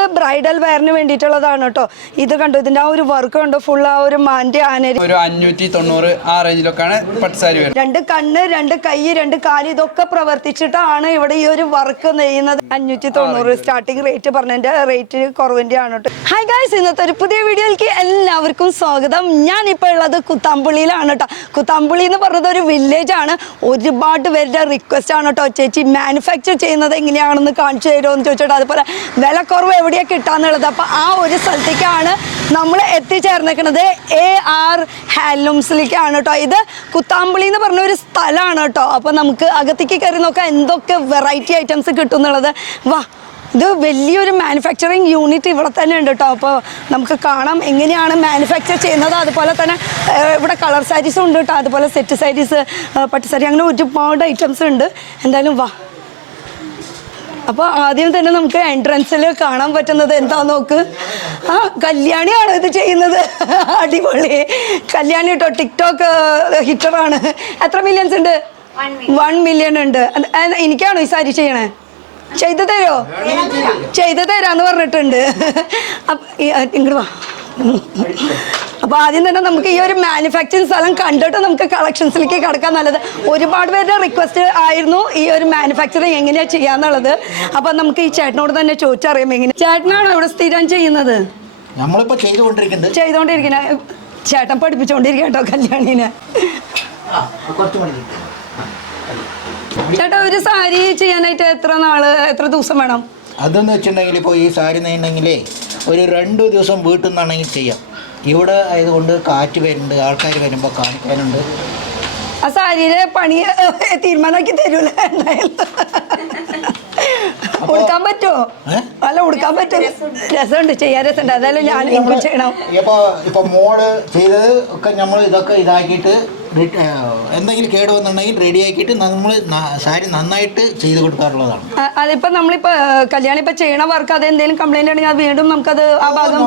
ഇത് ബ്രൈഡൽ വെയറിന് വേണ്ടിയിട്ടുള്ളതാണ് കേട്ടോ. ഇത് കണ്ടോ, ഇതിന്റെ ആ ഒരു വർക്ക് കണ്ടോ, ഫുൾ ആ ഒരു മാന്റെ ആനരി ഒരു 590 ആ റേഞ്ചിലൊക്കെയാണ് പട്ടുസാരി വരുന്നത്. 2 കണ്ണ് 2 കൈ 2 കാല് ഇതൊക്കെ പ്രവർത്തിച്ചിട്ടാണ് ഇവിടെ ഈ ഒരു വർക്ക് നെയ്യുന്നത്. 590 സ്റ്റാർട്ടിംഗ് റേറ്റ് പറഞ്ഞതിന്റെ റേറ്റ് കുറവിന്റെ ആണ് കേട്ടോ. ഹായ് ഗൈസ്, ഇന്നത്തെ ഒരു പുതിയ വീഡിയോയിലേക്ക് എല്ലാവർക്കും സ്വാഗതം. ഞാനിപ്പോൾ ഉള്ളത് കുത്താമ്പുള്ളിയിലാണ് കേട്ടോ. കുത്താമ്പുള്ളി എന്ന് പറഞ്ഞത് ഒരു വില്ലേജ് ആണ്. ഒരുപാട് പേരുടെ റിക്വസ്റ്റ് ആണ് കേട്ടോ, ചേച്ചി മാനുഫാക്ചർ ചെയ്യുന്നത് എങ്ങനെയാണെന്ന് കാണിച്ചു തരുമോ എന്ന് ചോദിച്ചിട്ട്, അതുപോലെ വിലക്കുറവ് എവിടെയാണ് കിട്ടാന്നുള്ളത്. അപ്പോൾ ആ ഒരു സ്ഥലത്തേക്കാണ് നമ്മൾ എത്തിച്ചേർന്നിരിക്കുന്നത്. AR ഹാൻഡ്ലൂംസിലേക്കാണ് കേട്ടോ. ഇത് കുത്താമ്പുള്ളി എന്ന് പറഞ്ഞ ഒരു സ്ഥലമാണ് കേട്ടോ. അപ്പോൾ നമുക്ക് അകത്തേക്ക് കയറി നോക്കാം എന്തൊക്കെ വെറൈറ്റി ഐറ്റംസ് കിട്ടും എന്നുള്ളത്. വാ, ഇത് വലിയൊരു മാനുഫാക്ചറിങ് യൂണിറ്റ് ഇവിടെ തന്നെ ഉണ്ട് കേട്ടോ. അപ്പോൾ നമുക്ക് കാണാം എങ്ങനെയാണ് മാനുഫാക്ചർ ചെയ്യുന്നത്. അതുപോലെ തന്നെ ഇവിടെ കളർ സാരീസും ഉണ്ട് കേട്ടോ, അതുപോലെ സെറ്റ് സാരീസ്, പട്ടുസാരി, അങ്ങനെ ഒരുപാട് ഐറ്റംസ് ഉണ്ട്. എന്തായാലും വാ. അപ്പോൾ ആദ്യം തന്നെ നമുക്ക് എൻട്രൻസിൽ കാണാൻ പറ്റുന്നത് എന്താ നോക്ക്. ആ, കല്യാണിയാണോ ഇത് ചെയ്യുന്നത്? അടിപൊളി കല്യാണി കേട്ടോ, ടിക്ടോക്ക് ഹിറ്ററാണ്. എത്ര മില്യൺസ് ഉണ്ട്? 1 മില്യൺ ഉണ്ട്. എനിക്കാണോ ഈ സാരി ചെയ്യണേ? ചെയ്തു തരോ? ചെയ്തു തരാന്ന് പറഞ്ഞിട്ടുണ്ട്. ഇങ്ങോട്ട് വാ. അപ്പോൾ ആദ്യം തന്നെ നമുക്ക് ഈ ഒരു മാനുഫാക്ചറിങ് സ്ഥലം കണ്ടിട്ട് നമുക്ക് കളക്ഷൻസിലേക്ക് കിടക്കാൻ നല്ലത്. ഒരുപാട് പേരുടെ റിക്വസ്റ്റ് ആയിരുന്നു ഈ ഒരു മാനുഫാക്ചറിങ് എങ്ങനെയാണ് ചെയ്യാന്നുള്ളത്. അപ്പം നമുക്ക് ഈ ചേട്ടനോട് തന്നെ ചോദിച്ചറിയാം എങ്ങനെ. ചേട്ടനാണോ ഇവിടെ സ്ഥിരം ചെയ്യുന്നത്? നമ്മളിപ്പോൾ ചെയ്തുകൊണ്ടിരിക്കുന്നത് ചേട്ടൻ പഠിപ്പിച്ചുകൊണ്ടിരിക്കുക കേട്ടോ കല്യാണിനെ. ചേട്ടാ, ഒരു സാരി ചെയ്യാനായിട്ട് എത്ര ദിവസം വേണം? അതെന്ന് വെച്ചിട്ടുണ്ടെങ്കിൽ ഇപ്പോൾ ഈ സാരി നെയ്യണമെങ്കിലേ ഒരു 2 ദിവസം വീട്ടിൽ നിന്നാണെങ്കിൽ ചെയ്യാം. ഇവിടെ ആയതുകൊണ്ട് കാറ്റ് വരുന്നുണ്ട്, ആൾക്കാർ വരുമ്പോൾ കാണിക്കാനുണ്ട്. ആ സാരിയുടെ പണി തീരുമാനമാക്കി തരൂല എന്തായാലും. ഉടുക്കാൻ പറ്റുമോ? അല്ല, ഉടുക്കാൻ പറ്റും. രസമുണ്ട്, ചെയ്യാൻ രസമുണ്ട്. അതായാലും ഞാൻ എനിക്ക് ചെയ്യണം. ഇപ്പൊ മോള് ചെയ്തത് ഒക്കെ നമ്മൾ ഇതൊക്കെ ഇതാക്കിയിട്ട് എന്തെങ്കിലും കേട് വന്നിട്ടുണ്ടെങ്കിൽ റെഡി ആക്കിയിട്ട് നമ്മൾ സാരി നന്നായിട്ട് ചെയ്ത് കൊടുക്കാറുള്ളതാണ്. അതിപ്പോ നമ്മളിപ്പോ കല്യാണം ഇപ്പൊ ചെയ്യണ വർക്ക് അത് എന്തെങ്കിലും കംപ്ലൈന്റ് ആണെങ്കിൽ അത് വീണ്ടും നമുക്കത് ആ ഭാഗം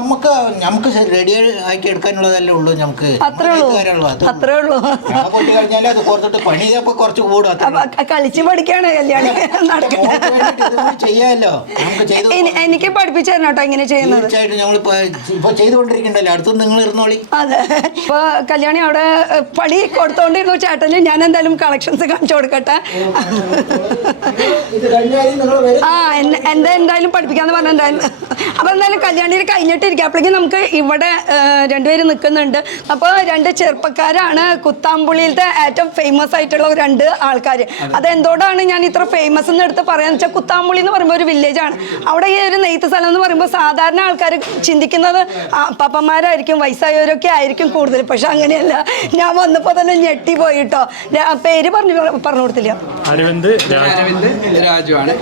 നമുക്ക് റെഡി ആക്കി എടുക്കാനുള്ളതല്ലേ ഉള്ളൂ. നമുക്ക് അത്രേ ഉള്ളൂ. കൊട്ടി കഴിഞ്ഞാൽ അത് കുറച്ചിട്ട് പണി ചെയ്തപ്പോ കുറച്ച് കൂടും. കളിച്ച് പഠിക്കാണ് കല്യാണി ചെയ്യാമല്ലോ. നമുക്ക് ചെയ്ത് എനിക്ക് പഠിപ്പിച്ചു തരണം കേട്ടോ എങ്ങനെ ചെയ്യുന്നത്. തീർച്ചയായിട്ടും നമ്മളിപ്പോ ചെയ്തുകൊണ്ടിരിക്കണ്ടല്ലോ, അടുത്തും നിങ്ങൾ ഇരുന്നോളി. അതെ, ഇപ്പൊ കല്യാണി അവിടെ പണി കൊടുത്തോണ്ടിരുന്നു ചേട്ടന്. ഞാൻ എന്തായാലും കളക്ഷൻസ് കാണിച്ചു കൊടുക്കട്ടെ. എന്തായാലും പഠിപ്പിക്കാന്ന് പറഞ്ഞിട്ടുണ്ടായിരുന്നു. അപ്പൊ എന്തായാലും കല്യാണിയിൽ കഴിഞ്ഞിട്ടിരിക്കുക. അപ്പോഴേക്കും നമുക്ക് ഇവിടെ 2 പേര് നിൽക്കുന്നുണ്ട്. അപ്പോൾ 2 ചെറുപ്പക്കാരാണ് കുത്താമ്പുള്ളിയിലത്തെ ഏറ്റവും ഫേമസ് ആയിട്ടുള്ള 2 ആൾക്കാർ. അതെന്തുകൊണ്ടാണ് ഞാൻ ഇത്ര ഫേമസ് എന്ന് എടുത്ത് പറയാന്ന് വെച്ചാൽ, കുത്താമ്പുള്ളി എന്ന് പറയുമ്പോൾ ഒരു വില്ലേജ് ആണ്. അവിടെ ഈ ഒരു നെയ്ത്ത് സ്ഥലം എന്ന് പറയുമ്പോൾ സാധാരണ ആൾക്കാർ ചിന്തിക്കുന്നത് പപ്പന്മാരായിരിക്കും, വയസ്സായവരൊക്കെ ആയിരിക്കും കൂടുതൽ. പക്ഷെ അങ്ങനെയല്ല. ഞാൻ വന്നപ്പോൾ തന്നെ ഞെട്ടി പോയിട്ടോ. പേര് പറഞ്ഞു കൊടുത്തില്ല. അരവിന്ദ് രാജു ആണ്.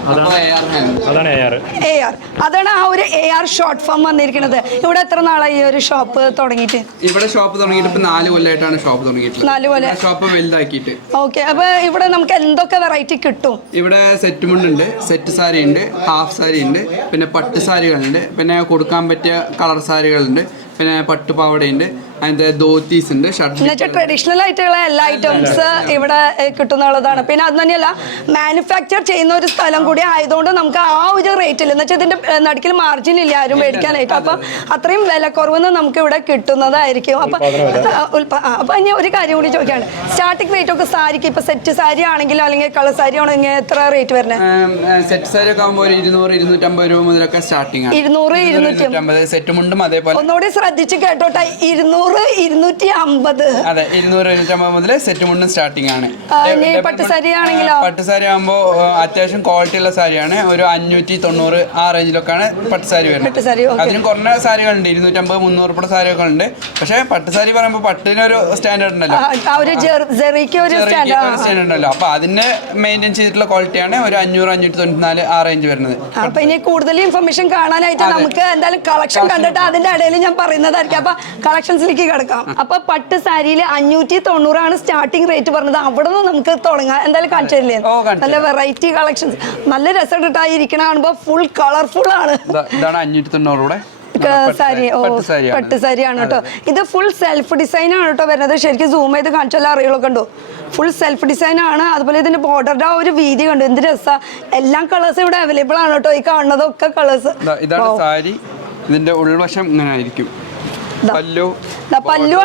AR അതാണ് ആ ഒരു AR ഷോർട്ട് ഫോം വന്നിരിക്കുന്നത്. ഇവിടെ എത്ര നാളായി ഈ ഒരു ഷോപ്പ് തുടങ്ങിയിട്ട്? ഇവിടെ ഷോപ്പ് തുടങ്ങിയിട്ട് ഇപ്പൊ 4 കൊല്ലമായിട്ടാണ് ഷോപ്പ് തുടങ്ങിയിട്ട്. 4 കൊല്ലം ഷോപ്പ് വലുതാക്കിയിട്ട്. ഓക്കെ. അപ്പൊ ഇവിടെ നമുക്ക് എന്തൊക്കെ വെറൈറ്റി കിട്ടും? ഇവിടെ സെറ്റ് മുണ്ടുണ്ട്, സെറ്റ് സാരി ഉണ്ട്, ഹാഫ് സാരി ഉണ്ട്, പിന്നെ പട്ട് സാരികളുണ്ട്, പിന്നെ കൊടുക്കാൻ പറ്റിയ കളർ സാരികളുണ്ട്, പിന്നെ പട്ടുപാവടയുണ്ട്, അതിന്റെ ധോത്തീസ് ഉണ്ട്, ഷർട്ട്. ട്രഡീഷണൽ ആയിട്ടുള്ള എല്ലാ ഐറ്റംസ് ഇവിടെ കിട്ടുന്നുള്ളതാണ്. പിന്നെ അത് തന്നെയല്ല, മാനുഫാക്ചർ ചെയ്യുന്ന ഒരു സ്ഥലം കൂടി ആയതുകൊണ്ട് നമുക്ക് ആ ഒരു റേറ്റിൽ എന്ന് വെച്ചാൽ ഇതിന്റെ നടുക്കിൽ മാർജിൻ ഇല്ല ആരും മേടിക്കാനായിട്ട്. അപ്പം അത്രയും വിലക്കുറവെന്ന് നമുക്ക് ഇവിടെ കിട്ടുന്നതായിരിക്കും. അപ്പൊ ഇനി ഒരു കാര്യം കൂടി ചോദിക്കാണ്, സ്റ്റാർട്ടിംഗ് റേറ്റ് ഒക്കെ സാരിക്ക് ഇപ്പൊ സെറ്റ് സാരി ആണെങ്കിലോ അല്ലെങ്കിൽ കളർ സാരി ആണെങ്കിൽ എത്ര റേറ്റ് വരുന്നത്? സെറ്റ് സാരി ഒക്കെ ആകുമ്പോൾ 200-250 രൂപ മുതലൊക്കെ സ്റ്റാർട്ടിംഗ് ആണ്. 200-250 സെറ്റ് മുണ്ടും അതേപോലെ. ഒന്നുകൂടി ശ്രദ്ധിച്ച് കേട്ടോട്ടെ, 200-250. അതെ, 200-250 മുതൽ സെറ്റ് മുണ്ടും സ്റ്റാർട്ടിംഗ് ആണ്. പട്ടുസാരി ആണെങ്കിലോ? പട്ടുസാരി ആകുമ്പോൾ അത്യാവശ്യം ക്വാളിറ്റി ഉള്ള സാരിയാണ്. ഒരു 590 ആ റേഞ്ചിലൊക്കെയാണ് പട്ടുസാരി വരുന്നത്. അതിന് കുറഞ്ഞ സാരികളുണ്ട്, 250-300 രൂപയുടെ സാരിയൊക്കെ ഉണ്ട്. പക്ഷെ പട്ടുസാരി പറയുമ്പോൾ പട്ടിനൊരു സ്റ്റാൻഡേർഡ് ഉണ്ടല്ലോ, സ്റ്റാൻഡേർഡ് ഉണ്ടല്ലോ. അപ്പൊ അതിന് മെയിൻറ്റെയിൻ ചെയ്തിട്ടുള്ള ക്വാളിറ്റിയാണ് ഒരു 500-594 ആ റേഞ്ച് വരുന്നത്. അപ്പൊ ഇനി കൂടുതൽ ഇൻഫർമേഷൻ കാണാനായിട്ട് നമുക്ക് എന്തായാലും കളക്ഷൻ കണ്ടിട്ട് അതിന്റെ ഇടയിൽ ഞാൻ പറയുന്നതായിരിക്കും. അപ്പൊ കളക്ഷൻസിലേക്ക് കിടക്കാം. അപ്പൊ പട്ട് സാരിയിൽ 590 സ്റ്റാർട്ടിംഗ് റേറ്റ് പറഞ്ഞത്. അവിടെ നിന്ന് നമുക്ക് തുടങ്ങാം. എന്തായാലും കാണിച്ചു തരില്ലേ? നല്ല വെറൈറ്റി കളക്ഷൻസ്, നല്ല രസം ഇരിക്കണ കാണുമ്പോ ഫുൾ കളർഫുൾ ആണ്. ഇതാണ് 590. സാരി. ഓ, പട്ട് സാരിയാണ് കേട്ടോ. ഇത് ഫുൾ സെൽഫ് ഡിസൈൻ ആണ് കേട്ടോ വരുന്നത്. ശരിക്കും സൂം ചെയ്ത് കാണിച്ചാൽ അറിയുള്ളൂ. കണ്ടോ, ഫുൾ സെൽഫ് ഡിസൈൻ ആണ്. അതുപോലെ ഇതിന്റെ ബോർഡറുടെ ആ ഒരു വീതി കണ്ടു, എന്ത് രസാ. എല്ലാം കളേഴ്സ് ഇവിടെ അവൈലബിൾ ആണ് കേട്ടോ. ഈ കാണുന്നതൊക്കെ കളേഴ്സ്. ഇതാണ് സാരി. ഇതിന്റെ ഉൾവശം ഇങ്ങനെ ആയിരിക്കും. പല്ലു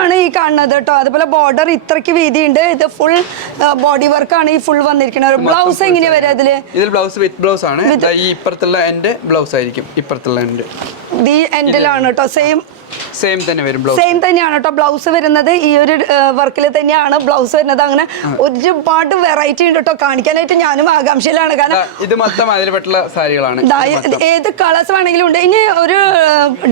ആണ് ഈ കാണുന്നത് കേട്ടോ. അതുപോലെ ബോർഡർ ഇത്രക്ക് വീതിയുണ്ട്. ഇത് ഫുൾ ബോഡി വർക്ക് ആണ് ഈ ഫുൾ വന്നിരിക്കുന്നത്. ബ്ലൗസ് എങ്ങനെയാ വരിക ഇതിൽ ബ്ലൗസ് വിത്ത് ബ്ലൗസ് ആണ്. ഈ ഇപ്പുറത്തുള്ള എൻഡ് ബ്ലൗസ് ആയിരിക്കും. ഇപ്പുറത്തുള്ള എൻഡ് ഈ എൻഡിലാണ് കേട്ടോ. സെയിം തന്നെ വരും. സെയിം തന്നെയാണ് കേട്ടോ ബ്ലൗസ് വരുന്നത്. ഈ ഒരു വർക്കിൽ തന്നെയാണ് ബ്ലൗസ് വരുന്നത്. അങ്ങനെ ഒരുപാട് വെറൈറ്റി ഉണ്ട് കേട്ടോ. കാണിക്കാനായിട്ട് ഞാനും ആകാംക്ഷയിലാണ്. കാരണം ഇത് മൊത്തം അതിൽപ്പെട്ടുള്ള സാരികളാണ്. ഏത് കളേഴ്സ് വേണമെങ്കിലും ഉണ്ട്. ഇനി ഒരു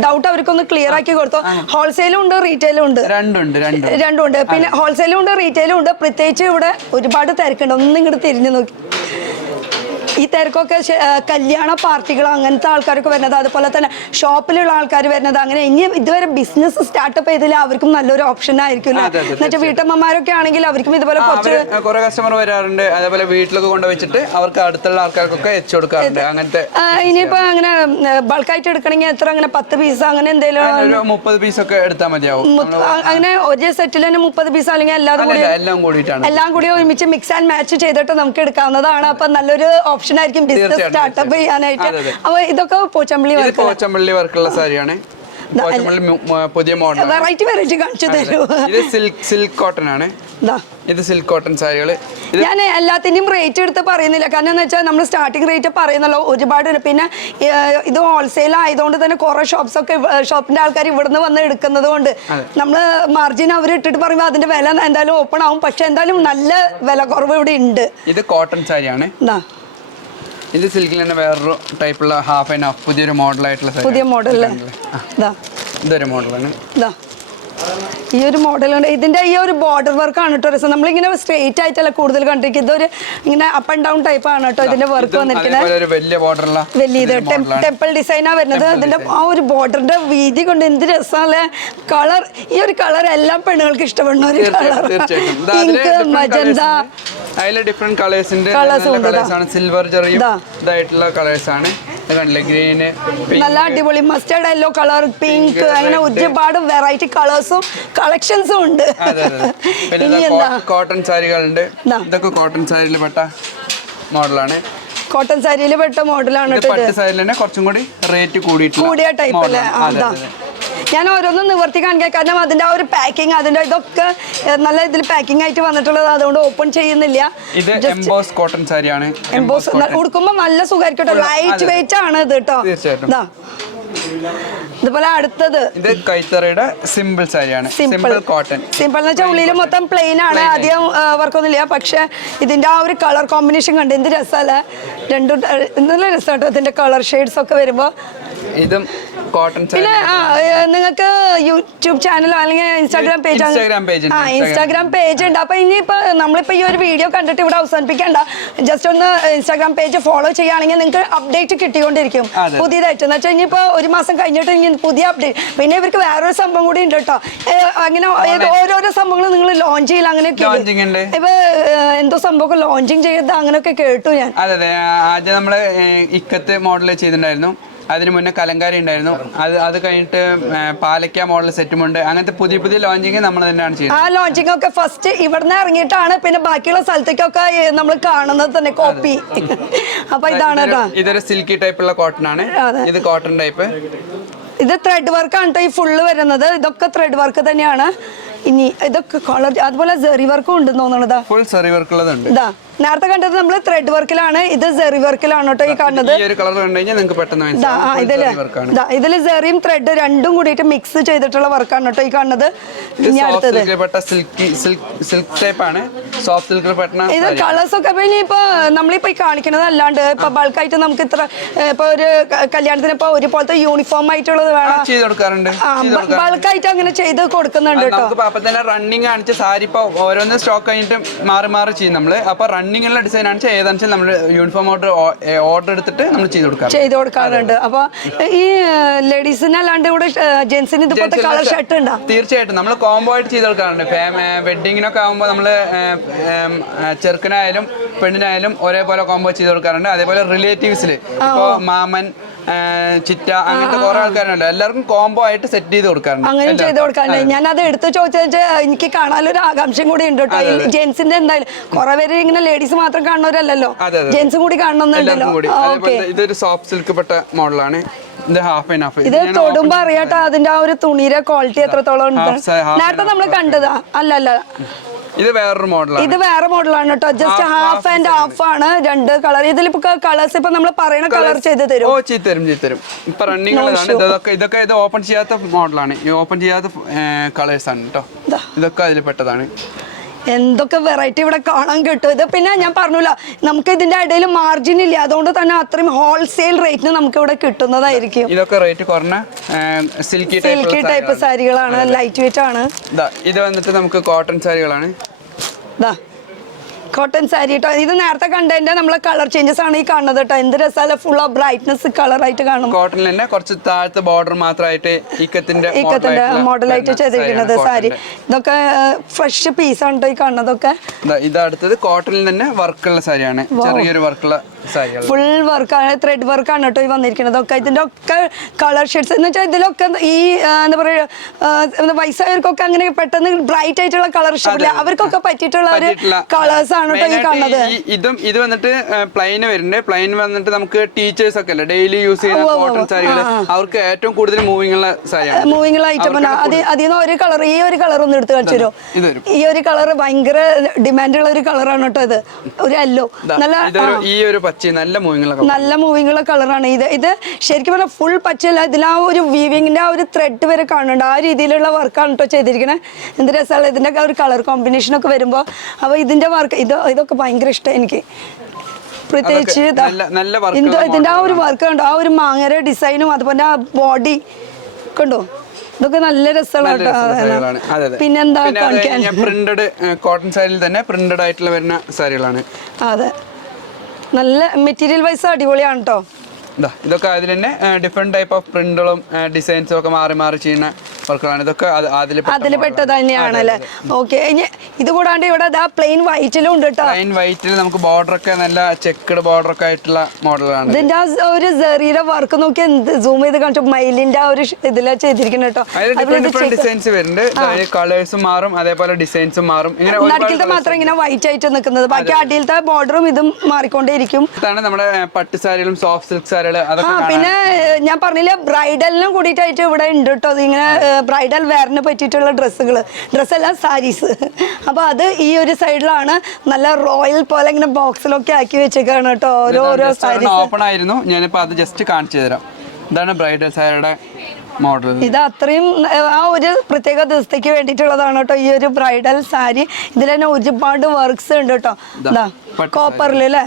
ഡൗട്ട് അവർക്കൊന്ന് ക്ലിയർ ആക്കി കൊടുത്തോ. ഹോൾസെയിലും ഉണ്ട്, റീറ്റെയിലും ഉണ്ട്. രണ്ടും ഉണ്ട്. പിന്നെ ഹോൾസെയിലും ഉണ്ട്, റീറ്റെയിലും ഉണ്ട്. പ്രത്യേകിച്ച് ഇവിടെ ഒരുപാട് തിരക്കുണ്ട്. ഒന്നും ഇങ്ങോട്ട് തിരിഞ്ഞു നോക്കി. ഈ തിരക്കൊക്കെ കല്യാണ പാർട്ടികൾ അങ്ങനത്തെ ആൾക്കാരൊക്കെ വരുന്നത്, അതുപോലെ തന്നെ ഷോപ്പിലുള്ള ആൾക്കാർ വരുന്നത്. അങ്ങനെ ഇനി ഇതുവരെ ബിസിനസ് സ്റ്റാർട്ടപ്പ് ചെയ്തില്ല അവർക്കും നല്ലൊരു ഓപ്ഷൻ ആയിരിക്കും. എന്നുവെച്ചാൽ വീട്ടമ്മമാരൊക്കെ ആണെങ്കിൽ അവർക്കും ഇതുപോലെ കുറെ കസ്റ്റമർ വരാറുണ്ട്. അതേപോലെ വീട്ടിലൊക്കെ കൊണ്ടുവച്ചിട്ട് അവർക്ക് അടുത്തുള്ള ആൾക്കാർക്കൊക്കെ എച്ച് കൊടുക്കാറുണ്ട്. അങ്ങനത്തെ ഇനിയിപ്പോ അങ്ങനെ ബൾക്കായിട്ട് എടുക്കണമെങ്കിൽ എത്ര, അങ്ങനെ 10 പീസ് അങ്ങനെ എന്തെങ്കിലും 30 പീസൊക്കെ എടുത്താൽ മതിയാവും. അങ്ങനെ ഒരു സെറ്റിൽ തന്നെ 30 പീസ് അല്ലെങ്കിൽ എല്ലാം കൂടി ഒരുമിച്ച് മിക്സ് ആൻഡ് മാച്ച് ചെയ്തിട്ട് നമുക്ക് എടുക്കാവുന്നതാണ്. അപ്പൊ നല്ലൊരു ഓപ്ഷൻ ആയിരിക്കും ബിസിനസ് സ്റ്റാർട്ടപ്പ് ചെയ്യാനായിട്ട്. അപ്പൊ ഇതൊക്കെ പോച്ചമ്പള്ളി വർക്കുള്ള സാരിയാണ്. പുതിയ മോഡൽ വെറൈറ്റി കാണിച്ചു തരൂ. ഇത് സിൽക്ക് കോട്ടൺ ആണ്. ഇത് സിൽക്ക് കോട്ടൺ സാരികൾ. ഞാൻ എല്ലാത്തിന്റെയും റേറ്റ് എടുത്ത് പറയുന്നില്ല. കാരണം എന്ന് വെച്ചാൽ നമ്മൾ സ്റ്റാർട്ടിംഗ് റേറ്റ് പറയുന്നല്ലോ ഒരുപാട്. പിന്നെ ഇത് ഹോൾസെയിൽ ആയതുകൊണ്ട് തന്നെ കുറെ ഷോപ്പിന്റെ ആൾക്കാർ ഇവിടുന്ന് വന്ന് എടുക്കുന്നത് കൊണ്ട് നമ്മൾ മാർജിൻ അവർ ഇട്ടിട്ട് പറയുമ്പോൾ അതിന്റെ വില എന്തായാലും ഓപ്പൺ ആവും. പക്ഷെ എന്തായാലും നല്ല വില കുറവ് ഇവിടെ ഉണ്ട്. ഇത് കോട്ടൺ സാരിയാണ്. ഇത് സിൽക്കിൽ തന്നെ വേറൊരു ടൈപ്പുള്ള ഹാഫ് ആൻഡ് ഹാഫ് പുതിയൊരു മോഡലായിട്ടുള്ള പുതിയ മോഡൽ. ഇതൊരു മോഡലാണ്. ഈ ഒരു മോഡലുണ്ട്. ഇതിന്റെ ഈ ഒരു ബോർഡർ വർക്ക് ആണ് കേട്ടോ രസം. നമ്മളിങ്ങനെ സ്ട്രെയിറ്റ് ആയിട്ടല്ല കൂടുതൽ കണ്ടിരിക്കുന്നത്. ഇതൊരു ഇങ്ങനെ അപ്പ് ആൻഡ് ഡൗൺ ടൈപ്പ് ആണ് കേട്ടോ ഇതിന്റെ വർക്ക് വന്നിരിക്കുന്നത്. വലിയ ടെമ്പിൾ ഡിസൈനാ വരുന്നത്. ഇതിന്റെ ആ ഒരു ബോർഡറിന്റെ വീതി കൊണ്ട് എന്ത് രസമല്ലേ. കളർ, ഈ ഒരു കളർ എല്ലാം പെണ്ണുങ്ങൾക്ക് ഇഷ്ടപ്പെടുന്ന ഒരു കളർ. പിങ്ക്, മജന്ത, ഡിഫറെന്റ് കളേഴ്സാണ്. സിൽവർ ചെറിയ ഇതായിട്ടുള്ള കളേഴ്സാണ്. ഗ്രീന്, നല്ല അടിപൊളി മസ്റ്റേർഡ് യെല്ലോ കളർ, പിങ്ക്, അങ്ങനെ ഒരുപാട് വെറൈറ്റി കളേഴ്സും കളക്ഷൻസും ഉണ്ട്. ഇനി എന്താ കോട്ടൺ സാരികളുണ്ട്. ഇതൊക്കെ കോട്ടൺ സാരിയിൽ പെട്ട മോഡലാണ്. കോട്ടൺ സാരിയിൽ പെട്ട മോഡലാണ്. പട്ട് സാരിയിൽ തന്നെ കുറച്ചും കൂടി റേറ്റ് കൂടിയ ടൈപ്പ് അല്ലേ. അതാ ഞാൻ ഓരോന്നും നിവർത്തി കാണിക്കാം. കാരണം അതിന്റെ ആ ഒരു പാക്കിംഗ്, അതിന്റെ ഇതൊക്കെ നല്ല ഇതിൽ പാക്കിംഗ് ആയിട്ട് വന്നിട്ടുള്ളത്. അതുകൊണ്ട് ഓപ്പൺ ചെയ്യുന്നില്ല. ഇത് എംബോസ് കോട്ടൺ സാരിയാണ്. എംബോസ് ഉടുക്കുമ്പോ നല്ല സുഖമായിരിക്കും. ലൈറ്റ് വെയിറ്റ് ആണ് ഇത് കേട്ടോ. ഇതുപോലെ അടുത്തത് ഇത് കൈത്തറയുടെ സിമ്പിൾ സാരിയാണ്. Simple cotton. സിമ്പിൾ എന്ന് വെച്ചാൽ ഉള്ളിൽ മൊത്തം പ്ലെയിൻ ആണ്. അധികം വർക്കൊന്നുമില്ല. പക്ഷെ ഇതിന്റെ ആ ഒരു കളർ കോമ്പിനേഷൻ കണ്ട് എന്ത് രസമല്ലേ. രണ്ടും നല്ല രസം കേട്ടോ ഇതിന്റെ കളർ ഷെയ്ഡ്സ് ഒക്കെ വരുമ്പോ. ഇതും കോട്ടൺ. പിന്നെ നിങ്ങൾക്ക് യൂട്യൂബ് ചാനലോ അല്ലെങ്കിൽ ഇൻസ്റ്റാഗ്രാം പേജ് ഉണ്ട്. അപ്പൊ ഇനിയിപ്പോ നമ്മളിപ്പോ ഈ ഒരു വീഡിയോ കണ്ടിട്ട് ഇവിടെ അവസാനിപ്പിക്കണ്ട. ജസ്റ്റ് ഒന്ന് ഇൻസ്റ്റാഗ്രാം പേജ് ഫോളോ ചെയ്യുകയാണെങ്കിൽ നിങ്ങൾക്ക് അപ്ഡേറ്റ് കിട്ടിക്കൊണ്ടിരിക്കും പുതിയതായിട്ട്. എന്ന് വെച്ചാൽ ഇനിയിപ്പോ ഒരു മാസം കഴിഞ്ഞിട്ട് ഇനി പുതിയ അപ്ഡേറ്റ്. പിന്നെ ഇവർക്ക് വേറൊരു സംഭവം കൂടി ഉണ്ട് കേട്ടോ. അങ്ങനെ ഓരോരോ സംഭവങ്ങൾ നിങ്ങൾ ലോഞ്ച് ചെയ്യില്ല. അങ്ങനെയൊക്കെ ഇപ്പൊ എന്തോ സംഭവം ലോഞ്ചിങ് ചെയ്ത് അങ്ങനെയൊക്കെ കേട്ടു ഞാൻ. അതെ, ആദ്യം നമ്മള് ഇക്കത്ത് മോഡൽ ചെയ്തിട്ടുണ്ടായിരുന്നു. അതിന് മുന്നേ കലങ്കാരി ഉണ്ടായിരുന്നു. അത് കഴിഞ്ഞിട്ട് പാലക്ക മോഡൽ സെറ്റുമുണ്ട്. അങ്ങനത്തെ പുതിയ ലോഞ്ചിങ് നമ്മൾ തന്നെയാണ് ചെയ്യുന്നത്. ആ ലോഞ്ചിങ് ഒക്കെ ഫസ്റ്റ് ഇവിടുന്ന് ഇറങ്ങിയിട്ടാണ് പിന്നെ ബാക്കിയുള്ള സ്ഥലത്തേക്കൊക്കെ നമ്മൾ കാണുന്നത് തന്നെ കോപ്പി. അപ്പൊ ഇതാണ് ഇതൊരു സിൽക്കി ടൈപ്പുള്ള കോട്ടൺ ആണ്. ഇത് കോട്ടൺ ടൈപ്പ്. ഇത് ത്രെഡ് വർക്ക് ആണ് ഈ ഫുള്ള് വരുന്നത്. ഇതൊക്കെ ത്രെഡ് വർക്ക് തന്നെയാണ്. ഇനി ഇതൊക്കെ കളർ, അതുപോലെ സെറി വർക്കും ഉണ്ടെന്ന് തോന്നുന്നത്. ഫുൾ സെറി വർക്ക് ഉള്ളതുണ്ട്. ഇതാ നേരത്തെ കണ്ടത് നമ്മൾ ത്രെഡ് വർക്കിലാണ്. ഇത് സെറി വർക്കിലാണ് കേട്ടോ ഈ കാണുന്നത്. ഇതില് സെറിയും ത്രെഡ് രണ്ടും കൂടിയിട്ട് മിക്സ് ചെയ്തിട്ടുള്ള വർക്കാണ് കേട്ടോ ഈ കാണുന്നത്. ഇനി അടുത്തത് ഇത് കളേഴ്സ് ഒക്കെ ഇനിയിപ്പോ നമ്മളിപ്പോ ഈ കാണിക്കുന്നത് അല്ലാണ്ട് ഇപ്പൊ ബൾക്കായിട്ട് നമുക്ക് ഇത്ര ഇപ്പൊ ഒരു കല്യാണത്തിന് ഇപ്പൊ ഒരുപോലത്തെ യൂണിഫോം ആയിട്ടുള്ളത് വേണം. ബൾക്കായിട്ട് അങ്ങനെ ചെയ്ത് കൊടുക്കുന്നുണ്ട് കേട്ടോ. റണ്ണിങ് കാണിച്ച സാരി ഇപ്പൊ ഓരോന്ന് സ്റ്റോക്ക് കഴിഞ്ഞിട്ട് മാറി ചെയ്യും നമ്മള്. അപ്പൊ റണ്ണിങ്ങുള്ള ഡിസൈൻ ആണ് ഏതാണെന്ന് നമ്മൾ യൂണിഫോം ഓർഡർ എടുത്തിട്ട് നമ്മൾ ചെയ്ത് കൊടുക്കാറുണ്ട്. അപ്പൊ ഈ ലേഡീസിന് അല്ലാണ്ട് ഇവിടെ ജെന്റ്സിന് ഇതുപോലത്തെ കളർ ഷർട്ട് ഉണ്ടോ? തീർച്ചയായിട്ടും നമ്മൾ കോംബോ ആയിട്ട് ചെയ്ത് കൊടുക്കാറുണ്ട്. വെഡിങ്ങിനൊക്കെ ആകുമ്പോൾ നമ്മള് ചെറുക്കനായാലും പെണ്ണിനായാലും ഒരേപോലെ കോംബോ ചെയ്ത് കൊടുക്കാറുണ്ട്. അതേപോലെ റിലേറ്റീവ്സിൽ ഇപ്പോ മാമൻ ചിറ്റ അങ്ങനത്തെ കുറെ ആൾക്കാരുണ്ടല്ലോ എല്ലാവർക്കും കോംബോ ആയിട്ട് സെറ്റ് ചെയ്ത് കൊടുക്കാറുണ്ട്. അങ്ങനെ ചെയ്ത് കൊടുക്കാറുണ്ട്. ഞാൻ അത് എടുത്ത് ചോദിച്ചാൽ എനിക്ക് കാണാനൊരു ആകാംക്ഷയും കൂടി ഉണ്ട് കേട്ടോ. ജെന്റ്സിന്റെ എന്തായാലും കുറെ പേര് ഇങ്ങനെ ലേഡീസ് മാത്രം കാണുന്നവരല്ലോ, ജെന്റ്സും കൂടി കാണണമെന്നുണ്ടല്ലോ. ഇതൊരു സോഫ്റ്റ് സിൽക്ക് പെട്ട മോഡലാണ്. ഇത് തൊടുമ്പോ അറിയാട്ടോ അതിന്റെ ആ ഒരു തുണിയുടെ ക്വാളിറ്റി എത്രത്തോളം ഉണ്ട്. നേരത്തെ നമ്മൾ കണ്ടതാ അല്ല ഇത് വേറൊരു മോഡലാണ്. ഇത് വേറെ മോഡലാണ് കേട്ടോ. ജസ്റ്റ് ഹാഫ് ആൻഡ് ഹാഫ് ആണ്, രണ്ട് കളർ. ഇതിലിപ്പോ കളേഴ്സ് ഇപ്പൊ നമ്മൾ പറയുന്ന കളർ ചെയ്ത് തരും. തരും. ഇപ്പൊ റണ്ണിങ് ഉള്ളതാണ് ഇതൊക്കെ. ഇത് ഓപ്പൺ ചെയ്യാത്ത മോഡലാണ്, ഈ ഓപ്പൺ ചെയ്യാത്ത കളേഴ്സ് ആണ് കേട്ടോ. ഇതൊക്കെ അതിൽ പെട്ടതാണ്. എന്തൊക്കെ വെറൈറ്റി ഇവിടെ കാണാൻ കിട്ടും. ഇത് പിന്നെ ഞാൻ പറഞ്ഞില്ല, നമുക്ക് ഇതിന്റെ ഇടയിൽ മാർജിൻ ഇല്ല, അതുകൊണ്ട് തന്നെ അത്രയും ഹോൾസെയിൽ റേറ്റിന് നമുക്ക് ഇവിടെ കിട്ടുന്നതായിരിക്കും. ഇതൊക്കെ റേറ്റ് കുറഞ്ഞ സിൽക്കി ടൈപ്പ് സാരികളാണ്, ലൈറ്റ് വെയിറ്റ് ആണ്. ഇത് വന്നിട്ട് നമുക്ക് കോട്ടൺ സാരികളാണ്. കോട്ടൺ സാരി കേട്ടോ. ഇത് നേരത്തെ കണ്ടതിന്റെ നമ്മളെ കളർ ചേഞ്ചസ് ആണ് ഈ കാണുന്നത് കേട്ടോ. എന്ത് രസമല്ല, ഫുൾ ഓഫ് ബ്രൈറ്റ്നസ് കളർ ആയിട്ട് കാണും. കോട്ടണിൽ തന്നെ കുറച്ച് താഴത്തെ ബോർഡർ മാത്രമായിട്ട് ഇക്കത്തിന്റെ മോഡലായിട്ട് ചെയ്തിരിക്കുന്നത് സാരി. ഇതൊക്കെ ഫ്രഷ് പീസ് ആണ് ഈ കാണുന്നതൊക്കെ. ഇത് അടുത്തത് കോട്ടണിൽ തന്നെ വർക്കുള്ള സാരിയാണ്, ചെറിയൊരു വർക്കുള്ള സാരികൾ. ഫുൾ വർക്കാണ്, ത്രെഡ് വർക്കാണ് കേട്ടോ ഈ വന്നിരിക്കുന്നത്. ഒക്കെ ഇതിന്റെ ഒക്കെ കളർ ഷെയ്ഡ്സ് എന്ന് വെച്ചാൽ ഇതിലൊക്കെ ഈ എന്താ പറയുക, വയസ്സായവർക്കൊക്കെ അങ്ങനെ പെട്ടെന്ന് ബ്രൈറ്റ് ആയിട്ടുള്ള കളർ ഇഷ്ടമില്ല, അവർക്കൊക്കെ പറ്റിയിട്ടുള്ള ഒരു കളേഴ്സ് ആണ് കേട്ടോ ഈ കാണുന്നത്. ഇത് വന്നിട്ട് പ്ലെയിൻ വരുന്നുണ്ട്. പ്ലെയിൻ വന്നിട്ട് നമുക്ക് ടീച്ചേഴ്സ് ഒക്കെ അല്ലേ ഡെയിലി യൂസ് ചെയ്യുന്ന കോട്ടൺ സാരികൾ, അവർക്ക് ഏറ്റവും കൂടുതൽ മൂവിംഗ് ഉള്ള സാരിയാണ്. മൂവിംഗ് ഉള്ള ഐറ്റം ആണ്. അതിൽ നിന്ന് ഒരു കളർ, ഈ ഒരു കളർ ഒന്ന് എടുത്ത് കാണിച്ചു തരുമോ? ഈ ഒരു കളർ ഭയങ്കര ഡിമാൻഡ് ഉള്ള ഒരു കളറാണ് കേട്ടോ. ഇത് ഒരു യെല്ലോ, നല്ല ഈ ഒരു നല്ല മൂവിംഗ് ഉള്ള കളറാണ്. ഇത് ശരിക്കും പറഞ്ഞാൽ ഫുൾ പച്ചയല്ല, ഇതിൽ ആ ഒരു വീവിങ്ങിന്റെ ആ ഒരു ത്രെഡ് വരെ കാണുന്നുണ്ട്. ആ രീതിയിലുള്ള വർക്കാണ് കേട്ടോ ചെയ്തിരിക്കണേ. എന്ത് രസമാണ് ഇതിന്റെ ഒരു കളർ കോമ്പിനേഷൻ ഒക്കെ വരുമ്പോ. അപ്പൊ ഇതിന്റെ വർക്ക് ഇതൊക്കെ ഭയങ്കര ഇഷ്ടം എനിക്ക്. പ്രത്യേകിച്ച് ഇതിന്റെ ആ ഒരു വർക്ക് കണ്ടോ, ആ ഒരു മാങ്ങര ഡിസൈനും അതുപോലെ ആ ബോഡി കണ്ടോ, ഇതൊക്കെ നല്ല രസമാണ്. പിന്നെന്താ പ്രിന്റഡ് കോട്ടൺ സാരിയിൽ തന്നെ പ്രിന്റഡ് ആയിട്ടുള്ള വരുന്ന സാരികളാണ്. അതെ, നല്ല മെറ്റീരിയൽ വൈസ് അടിപൊളിയാണ് കേട്ടോ. ഇതൊക്കെ അതിൽ തന്നെ ഡിഫറെന്റ് ടൈപ്പ് ഓഫ് പ്രിന്റുകളും ഡിസൈൻസും ഒക്കെ മാറി മാറി ചെയ്യുന്ന വർക്കുകളാണ്. ഇതൊക്കെ അതിൽ പെട്ടത് തന്നെയാണല്ലേ. ഓക്കെ, ഇത് കൂടാണ്ട് ഇവിടെ പ്ലെയിൻ വൈറ്റിലും ഉണ്ട് കേട്ടോ. പ്ലെയിൻ വൈറ്റിൽ നമുക്ക് ബോർഡർ ഒക്കെ നല്ല ചെക്ക്ഡ് ബോർഡർ ഒക്കെ ആയിട്ടുള്ള മോഡലാണ്. ഇതിന്റെ ഒരു സെറിയുടെ വർക്ക് നോക്കി സൂം ചെയ്ത് കാണിച്ചു, മയിലിന്റെ ആ ഒരു ഇതിലാ ചെയ്തിരിക്കുന്നത് കേട്ടോ. ഡിസൈൻസ് വരുന്നുണ്ട്, കളേഴ്സും മാറും, അതേപോലെ ഡിസൈൻസും മാറും. നടുക്കിലത്തെ മാത്രം ഇങ്ങനെ വൈറ്റ് ആയിട്ട് നിൽക്കുന്നത്, ബാക്കി അടിയിലത്തെ ബോർഡറും ഇതും മാറിക്കൊണ്ടേയിരിക്കും. ഇതാണ് നമ്മുടെ പട്ട് സാരികളും സോഫ്റ്റ് സിൽക്ക് സാരികൾ. പിന്നെ ഞാൻ പറഞ്ഞില്ല, ബ്രൈഡലിനും കൂടിയിട്ടായിട്ട് ഇവിടെ ഉണ്ട് കേട്ടോ. ഇങ്ങനെ ബ്രൈഡൽ വെയറിന് പറ്റിയിട്ടുള്ള ഡ്രസ്സല്ല സാരീസ്. അപ്പൊ അത് ഈ ഒരു സൈഡിലാണ് നല്ല റോയൽ പോലെ ഇങ്ങനെ ബോക്സിലൊക്കെ ആക്കി വെച്ചേക്കാണ് കേട്ടോ ഓരോ സാരീസ്. ഓപ്പൺ ആയിരുന്നു, ഞാനിപ്പോ അത് ജസ്റ്റ് കാണിച്ചു തരാം. ഇതാണ് ബ്രൈഡൽ സാരിയുടെ മോഡൽ. ഇത് അത്രയും ആ ഒരു പ്രത്യേക ദിവസത്തേക്ക് വേണ്ടിയിട്ടുള്ളതാണ് കേട്ടോ ഈ ഒരു ബ്രൈഡൽ സാരി. ഇതിൽ തന്നെ ഒരുപാട് വർക്ക്സ് ഉണ്ട് കേട്ടോ. കോപ്പറില്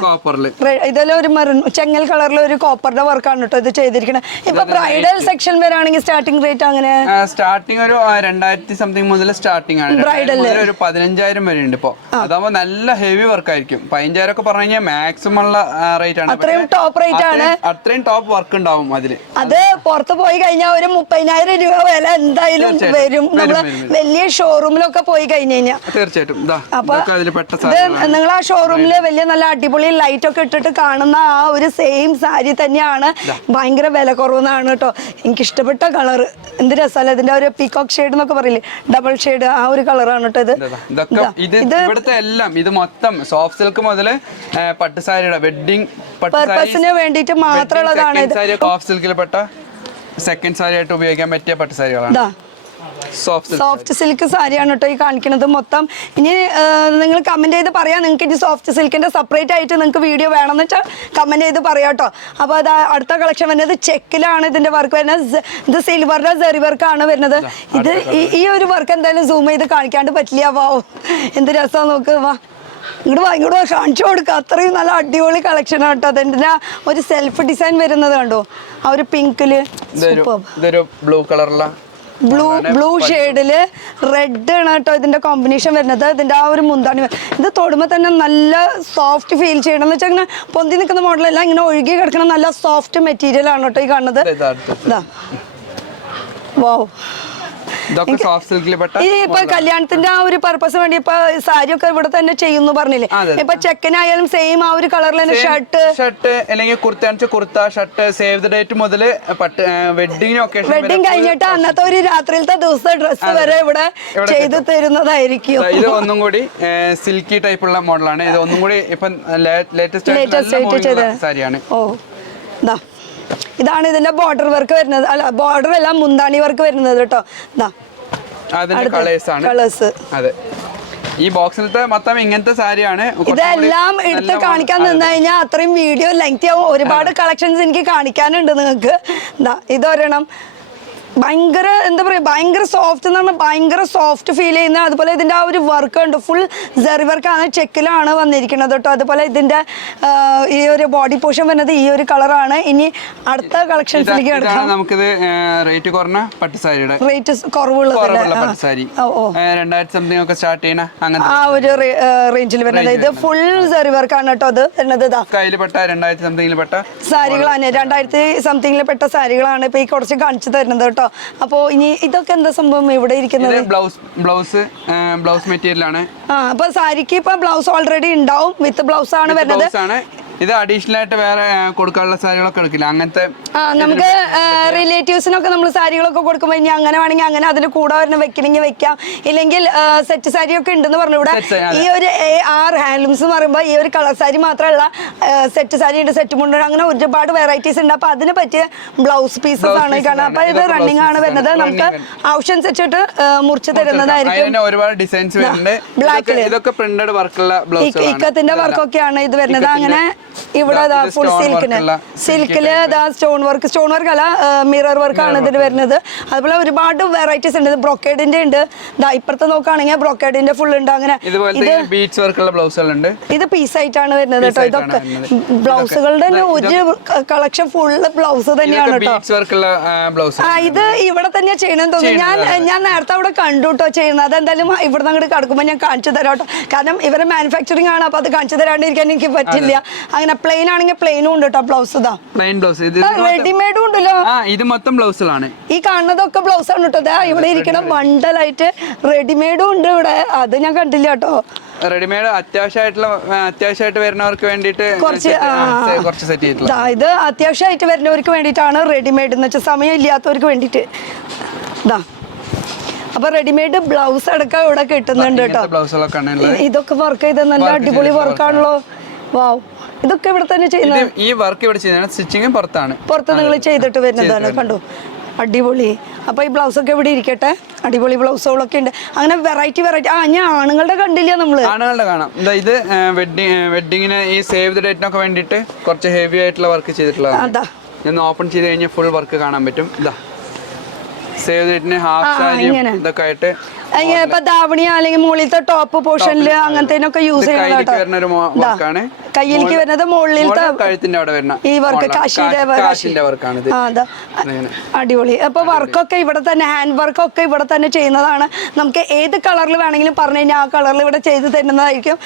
ഇതെല്ലാം ഒരു മെറൂൺ ചെങ്ങൽ കളറിൽ ഒരു കോപ്പറിന്റെ വർക്കാണ് കേട്ടോ ഇത് ചെയ്തിരിക്കുന്നത്. ഇപ്പൊ ബ്രൈഡൽ സെക്ഷൻ വരാണെങ്കിൽ സ്റ്റാർട്ടിംഗ് റേറ്റ് അങ്ങനെ സ്റ്റാർട്ടിംഗ് ഒരു 2000 സംതിങ് മുതൽ സ്റ്റാർട്ടിംഗ് ആണ്. ബ്രൈഡൽ ഒരു 15,000 വരെ ഉണ്ട് ഇപ്പൊ. അതാവുമ്പോ നല്ല ഹെവി വർക്ക് ആയിരിക്കും. 15,000 ഒക്കെ പറഞ്ഞു കഴിഞ്ഞാൽ മാക്സിമം ഉള്ള റേറ്റ് ആണ്. അത്രയും ടോപ്പ് റേറ്റ് ആണ്, അത്രയും ടോപ്പ് വർക്ക് ഉണ്ടാവും അതില്. അത് പുറത്ത് പോയി കഴിഞ്ഞാൽ ഒരു 30,000 രൂപ വില എന്തായാലും വരും. നമ്മള് വലിയ ഷോറൂമിലൊക്കെ പോയി കഴിഞ്ഞു കഴിഞ്ഞാൽ തീർച്ചയായിട്ടും. അപ്പൊ നിങ്ങൾ ആ ഷോറൂമില് വലിയ നല്ല അടിപൊളി ലൈറ്റ് ഒക്കെ ഇട്ടിട്ട് കാണുന്ന ആ ഒരു സെയിം സാരി തന്നെയാണ്. ഭയങ്കര വില കുറവെന്നാണ് കേട്ടോ. എനിക്ക് ഇഷ്ടപ്പെട്ട കളർ എന്ത് രസമല്ല, ഇതിന്റെ ഒരു പീകോക്ക് ഷെയ്ഡ് എന്നൊക്കെ പറയില്ലേ, ഡബിൾ ഷെയ്ഡ്, ആ ഒരു കളറാണ് കേട്ടോ ഇത്. ഇവിടുത്തെ എല്ലാം ഇത് മൊത്തം സോഫ്റ്റ് സിൽക്ക് മുതൽ പട്ട് സാരിയുടെ വെഡിങ് പർപ്പസിന് വേണ്ടിയിട്ട് മാത്രമുള്ളതാണ്. സോഫ്റ്റ് സിൽക്കിൽ പെട്ട സെക്കൻഡ് സാരി ആയിട്ട് ഉപയോഗിക്കാൻ പറ്റിയ പട്ട് സാരികളാണ്. സോഫ്റ്റ് സിൽക്ക് സാരിയാണ് കേട്ടോ ഈ കാണിക്കുന്നത് മൊത്തം. ഇനി നിങ്ങൾ കമന്റ് ചെയ്ത് പറയാം, നിങ്ങൾക്ക് ഇനി സോഫ്റ്റ് സിൽക്കിന്റെ സെപ്പറേറ്റ് ആയിട്ട് നിങ്ങൾക്ക് വീഡിയോ വേണമെന്ന് വെച്ചാൽ കമന്റ് ചെയ്ത് പറയാം കേട്ടോ. അപ്പോൾ അത് അടുത്ത കളക്ഷൻ വരുന്നത് ചെക്കിലാണ് ഇതിന്റെ വർക്ക് വരുന്നത്. ഇത് സിൽവറിന്റെ സെറി വർക്കാണ് വരുന്നത്. ഇത് ഈ ഒരു വർക്ക് എന്തായാലും സൂം ചെയ്ത് കാണിക്കാണ്ട് പറ്റില്ല. വാവ്, എന്ത് രസമാണ് നോക്ക്. വാ, ഇങ്ങോട്ട് കാണിച്ചു കൊടുക്കുക. അത്രയും നല്ല അടിപൊളി കളക്ഷൻ ആണ് കേട്ടോ. അതിന്റെ ഒരു സെൽഫ് ഡിസൈൻ വരുന്നത് കണ്ടോ, ആ ഒരു പിങ്കില് ബ്ലൂ കളറുള്ള ബ്ലൂ ഷെയ്ഡില് റെഡ് ആണ് കേട്ടോ ഇതിന്റെ കോമ്പിനേഷൻ വരുന്നത്. ഇതിന്റെ ആ ഒരു മുന്താണി ഇത് തൊടുമ്പോൾ തന്നെ നല്ല സോഫ്റ്റ് ഫീൽ ചെയ്യണം എന്ന് വെച്ചാൽ ഇങ്ങനെ പൊന്തി നിൽക്കുന്ന മോഡലല്ല, ഇങ്ങനെ ഒഴുകി കിടക്കണം നല്ല സോഫ്റ്റ് മെറ്റീരിയൽ ആണ് കേട്ടോ ഈ കാണുന്നത്. വാവ്, ഇതൊക്കെ സോഫ്റ്റ് സിൽക്കിൽ പെട്ട ഈ ഇപ്പൊ കല്യാണത്തിന്റെ ആ ഒരു പർപ്പസ് വേണ്ടി ഇപ്പൊ സാരി ഒക്കെ ഇവിടെ തന്നെ ചെയ്യുന്നു പറഞ്ഞില്ലേ? ഇപ്പൊ ചെക്കനായാലും സെയിം ആ ഒരു കളറിൽ തന്നെ ഷർട്ട് അല്ലെങ്കിൽ kurta shirt save the date മുതൽ വെഡിങ് കഴിഞ്ഞിട്ട് അന്നത്തെ ഒരു രാത്രിയിലത്തെ ദിവസത്തെ ഡ്രസ്സ് വരെ ഇവിടെ ചെയ്ത് തരുന്നതായിരിക്കും. ഇത് ഒന്നും കൂടി സിൽക്കി ടൈപ്പുള്ള മോഡലാണ്. ഇത് ഒന്നും കൂടി ഇപ്പൊ ലേറ്റസ്റ്റ് സാരിയാണ്. ഓ ഇതാണ് ഇതിന്റെ ബോർഡർ വർക്ക് വരുന്നത്. അല്ല ബോർഡർ അല്ല, മുന്താണി വർക്ക് വരുന്നത് കേട്ടോ. അതിന്റെ കളേഴ്സ്. അതെ, ഈ ബോക്സിലത്തെ മൊത്തം ഇങ്ങനത്തെ സാരിയാണ്. ഇതെല്ലാം എടുത്ത് കാണിക്കാൻ നിന്ന് കഴിഞ്ഞാൽ അത്രയും വീഡിയോ ലെങ്തി ആവും. ഒരുപാട് കളക്ഷൻസ് എനിക്ക് കാണിക്കാനുണ്ട് നിങ്ങൾക്ക്. ഇതൊരെണ്ണം ഭയങ്കര എന്താ പറയുക, ഭയങ്കര സോഫ്റ്റ് എന്ന് പറഞ്ഞാൽ ഭയങ്കര സോഫ്റ്റ് ഫീൽ ചെയ്യുന്ന. അതുപോലെ ഇതിന്റെ ആ ഒരു വർക്ക് ഉണ്ട്, ഫുൾ ജെറി വർക്കാണ്, ചെക്കിലാണ് വന്നിരിക്കുന്നത് കേട്ടോ. അതുപോലെ ഇതിന്റെ ഈ ഒരു ബോഡി പോർഷൻ വരുന്നത് ഈ ഒരു കളറാണ്. ഇനി അടുത്ത കളക്ഷൻസിലേക്ക് എടുക്കാം. നമുക്കിത് റേറ്റ് കുറഞ്ഞ പട്ടുസാരിയുടെ റേറ്റ് കുറവുള്ള പട്ടുസാരി 2000 സംതിങ് ഒക്കെ സ്റ്റാർട്ട് ചെയ്യണ അങ്ങനെ ആ ഒരു റേഞ്ചിൽ വരുന്നത്. ഇത് ഫുൾ ജെറി വർക്കാണ് കേട്ടോ. അത് വരുന്നത് കയ്യിൽ പെട്ട 2000 സംതിങ്ങിൽ പെട്ട സാരികളാണ്. 2000 സംതിങ്ങിൽ പെട്ട സാരികളാണ് ഇപ്പൊ ഈ കുറച്ച് കാണിച്ചു തരുന്നത് കേട്ടോ. അപ്പോ ഇനി ഇതൊക്കെ എന്താ സംഭവം ഇവിടെ ഇരിക്കുന്നത്? ബ്ലൗസ് മെറ്റീരിയൽ ആണ്. അപ്പൊ സാരിക്ക് ഇപ്പൊ ബ്ലൗസ് ഓൾറെഡി ഉണ്ടാവും, വിത്ത് ബ്ലൗസ് ആണ് വരുന്നത്. ഇത് അഡീഷണൽ ആയിട്ട് വേറെ കൊടുക്കാനുള്ള സാരികളൊക്കെ എടുക്കില്ല അങ്ങനത്തെ. നമുക്ക് റിലേറ്റീവ്സിനൊക്കെ നമ്മൾ സാരികളൊക്കെ കൊടുക്കുമ്പോൾ ഇനി അങ്ങനെ വേണമെങ്കിൽ അങ്ങനെ അതിന് കൂടെ വരുന്ന വെക്കണമെങ്കിൽ വെക്കാം. ഇല്ലെങ്കിൽ സെറ്റ് സാരി ഒക്കെ ഉണ്ടെന്ന് പറഞ്ഞു. ഇവിടെ ഈ ഒരു AR ഹാൻഡ്ലൂംസ് എന്ന് പറയുമ്പോൾ ഈ ഒരു കളർ സാരി മാത്രമല്ല, സെറ്റ് സാരി ഉണ്ട്, സെറ്റ് മുണ്ട്, അങ്ങനെ ഒരുപാട് വെറൈറ്റീസ് ഉണ്ട്. അപ്പൊ അതിനെ പറ്റിയ ബ്ലൗസ് പീസസ് ആണ് കാണാം. അപ്പൊ ഇത് റണ്ണിങ് ആണ് വരുന്നത്. നമുക്ക് ആവശ്യം വെച്ചിട്ട് മുറിച്ച് തരുന്നതായിരിക്കും. ഒരുപാട് ഡിസൈൻസ് വരുന്നുണ്ട്. ബ്ലാക്കിൽ ഇതൊക്കെ പ്രിന്റഡ് വർക്കുള്ള ഇക്കത്തിന്റെ വർക്കൊക്കെയാണ് ഇത് വരുന്നത്. അങ്ങനെ ഇവിടെ ഫുൾ സിൽക്കില് സ്റ്റോൺ വർക്ക് അല്ല, മിറർ വർക്ക് ആണ് ഇതിന് വരുന്നത്. അതുപോലെ ഒരുപാട് വെറൈറ്റീസ് ഉണ്ട്. ബ്രോക്കേഡിന്റെ ഉണ്ട്. ഇപ്പുറത്ത് നോക്കുകയാണെങ്കിൽ ബ്രോക്കേഡിന്റെ ഫുൾ ഉണ്ട്. അങ്ങനെ ഇത് പീസ് ആയിട്ടാണ് വരുന്നത് കേട്ടോ. ഇതൊക്കെ ബ്ലൗസുകളുടെ ഒരു കളക്ഷൻ ഫുള്ള് ബ്ലൗസ് തന്നെയാണ് കേട്ടോ. ഇത് ഇവിടെ തന്നെ ചെയ്യണമെന്ന് തോന്നുന്നു. ഞാൻ നേരത്തെ അവിടെ കണ്ടു കേട്ടോ ചെയ്യുന്നത്. അതെന്തായാലും ഇവിടെ നിന്ന് അങ്ങോട്ട് കടക്കുമ്പോൾ ഞാൻ കാണിച്ചു തരാം കേട്ടോ. കാരണം ഇവരെ മാനുഫാക്ചറിങ് ആണ്. അപ്പൊ അത് കാണിച്ചു തരാണ്ടിരിക്കാൻ എനിക്ക് പറ്റില്ല. അങ്ങനെ പ്ലെയിൻ ആണെങ്കിൽ പ്ലെയിനും ഉണ്ട് കേട്ടോ. ബ്ലൗസ് റെഡിമെയ്ഡും ഉണ്ടല്ലോ. ഇത് മൊത്തം ബ്ലൗസുകളാണ്. ഈ കാണുന്നതൊക്കെ ബ്ലൗസ് ആണ് കേട്ടോ. ഇവിടെ ഇരിക്കണം ബണ്ടലായിട്ട് റെഡിമെയ്ഡും ഉണ്ട് ഇവിടെ. അത് ഞാൻ കണ്ടില്ല കേട്ടോ. റെഡിമെയ്ഡ് അത്യാവശ്യമായിട്ട് വരുന്നവർക്ക് വേണ്ടിയിട്ട് കുറച്ച് സെറ്റ് ചെയ്തിട്ടുള്ള ഇത് അത്യാവശ്യമായിട്ട് വരുന്നവർക്ക് വേണ്ടിയിട്ടാണ് റെഡിമെയ്ഡ് എന്ന് വെച്ചാൽ സമയം ഇല്ലാത്തവർക്ക് വേണ്ടിയിട്ട്. അപ്പൊ റെഡിമെയ്ഡ് ബ്ലൗസ് അടക്കം ഇവിടെ കിട്ടുന്നുണ്ട് കേട്ടോ. ഇതൊക്കെ വർക്ക് ചെയ്ത നല്ല അടിപൊളി വർക്കാണല്ലോ. വാവ്, ഇതൊക്കെ ഇവിടെ തന്നെ ചെയ്യുന്നത്. ഈ വർക്ക് ഇവിടെ ചെയ്യുന്നത് സ്റ്റിച്ചിങ് പുറത്ത് നിങ്ങൾ ചെയ്തിട്ട് വരുന്നതാണ്. കണ്ടു, അടിപൊളി. അപ്പൊ ഈ ബ്ലൗസ് ഒക്കെ ഇവിടെ ഇരിക്കട്ടെ. അടിപൊളി ബ്ലൗസുകളൊക്കെ ഉണ്ട്. അങ്ങനെ വെറൈറ്റി ഞാൻ ആണുങ്ങളുടെ കണ്ടില്ല. ആണുങ്ങളുടെ കാണാം. ഇത് വെഡിങ്ങിന് ഈ സേവ് ദ ഡേറ്റിനൊക്കെ വേണ്ടിയിട്ട് കുറച്ച് ഹെവി ആയിട്ടുള്ള വർക്ക് ചെയ്തിട്ടുള്ളതാണ്. ഞാൻ ഓപ്പൺ ചെയ്ത് കഴിഞ്ഞാൽ ഫുൾ വർക്ക് കാണാൻ പറ്റും. ഇതാ സേവ് ദ ഡേറ്റിന് ഹാഫ് സാരി ഇതൊക്കെ ആയിട്ട് ഇപ്പൊ ധാവണി അല്ലെങ്കിൽ മുകളിലത്തെ ടോപ്പ് പോർഷനിൽ അങ്ങനത്തേനൊക്കെ യൂസ് ചെയ്യുന്നത്. കയ്യിലേക്ക് വരുന്നത് മുകളിലത്തെ കഴുത്തിന്റെ അവിടെ വരുന്ന ഈ വർക്ക് കാശിന്റെ വർക്കാണ്. അടിപൊളി. അപ്പൊ വർക്കൊക്കെ ഇവിടെ തന്നെ, ഹാൻഡ് വർക്കൊക്കെ ഇവിടെ തന്നെ ചെയ്യുന്നതാണ്. നമുക്ക് ഏത് കളറിൽ വേണമെങ്കിലും പറഞ്ഞു കഴിഞ്ഞാൽ ആ കളറിൽ ഇവിടെ ചെയ്ത് തരുന്നതായിരിക്കും.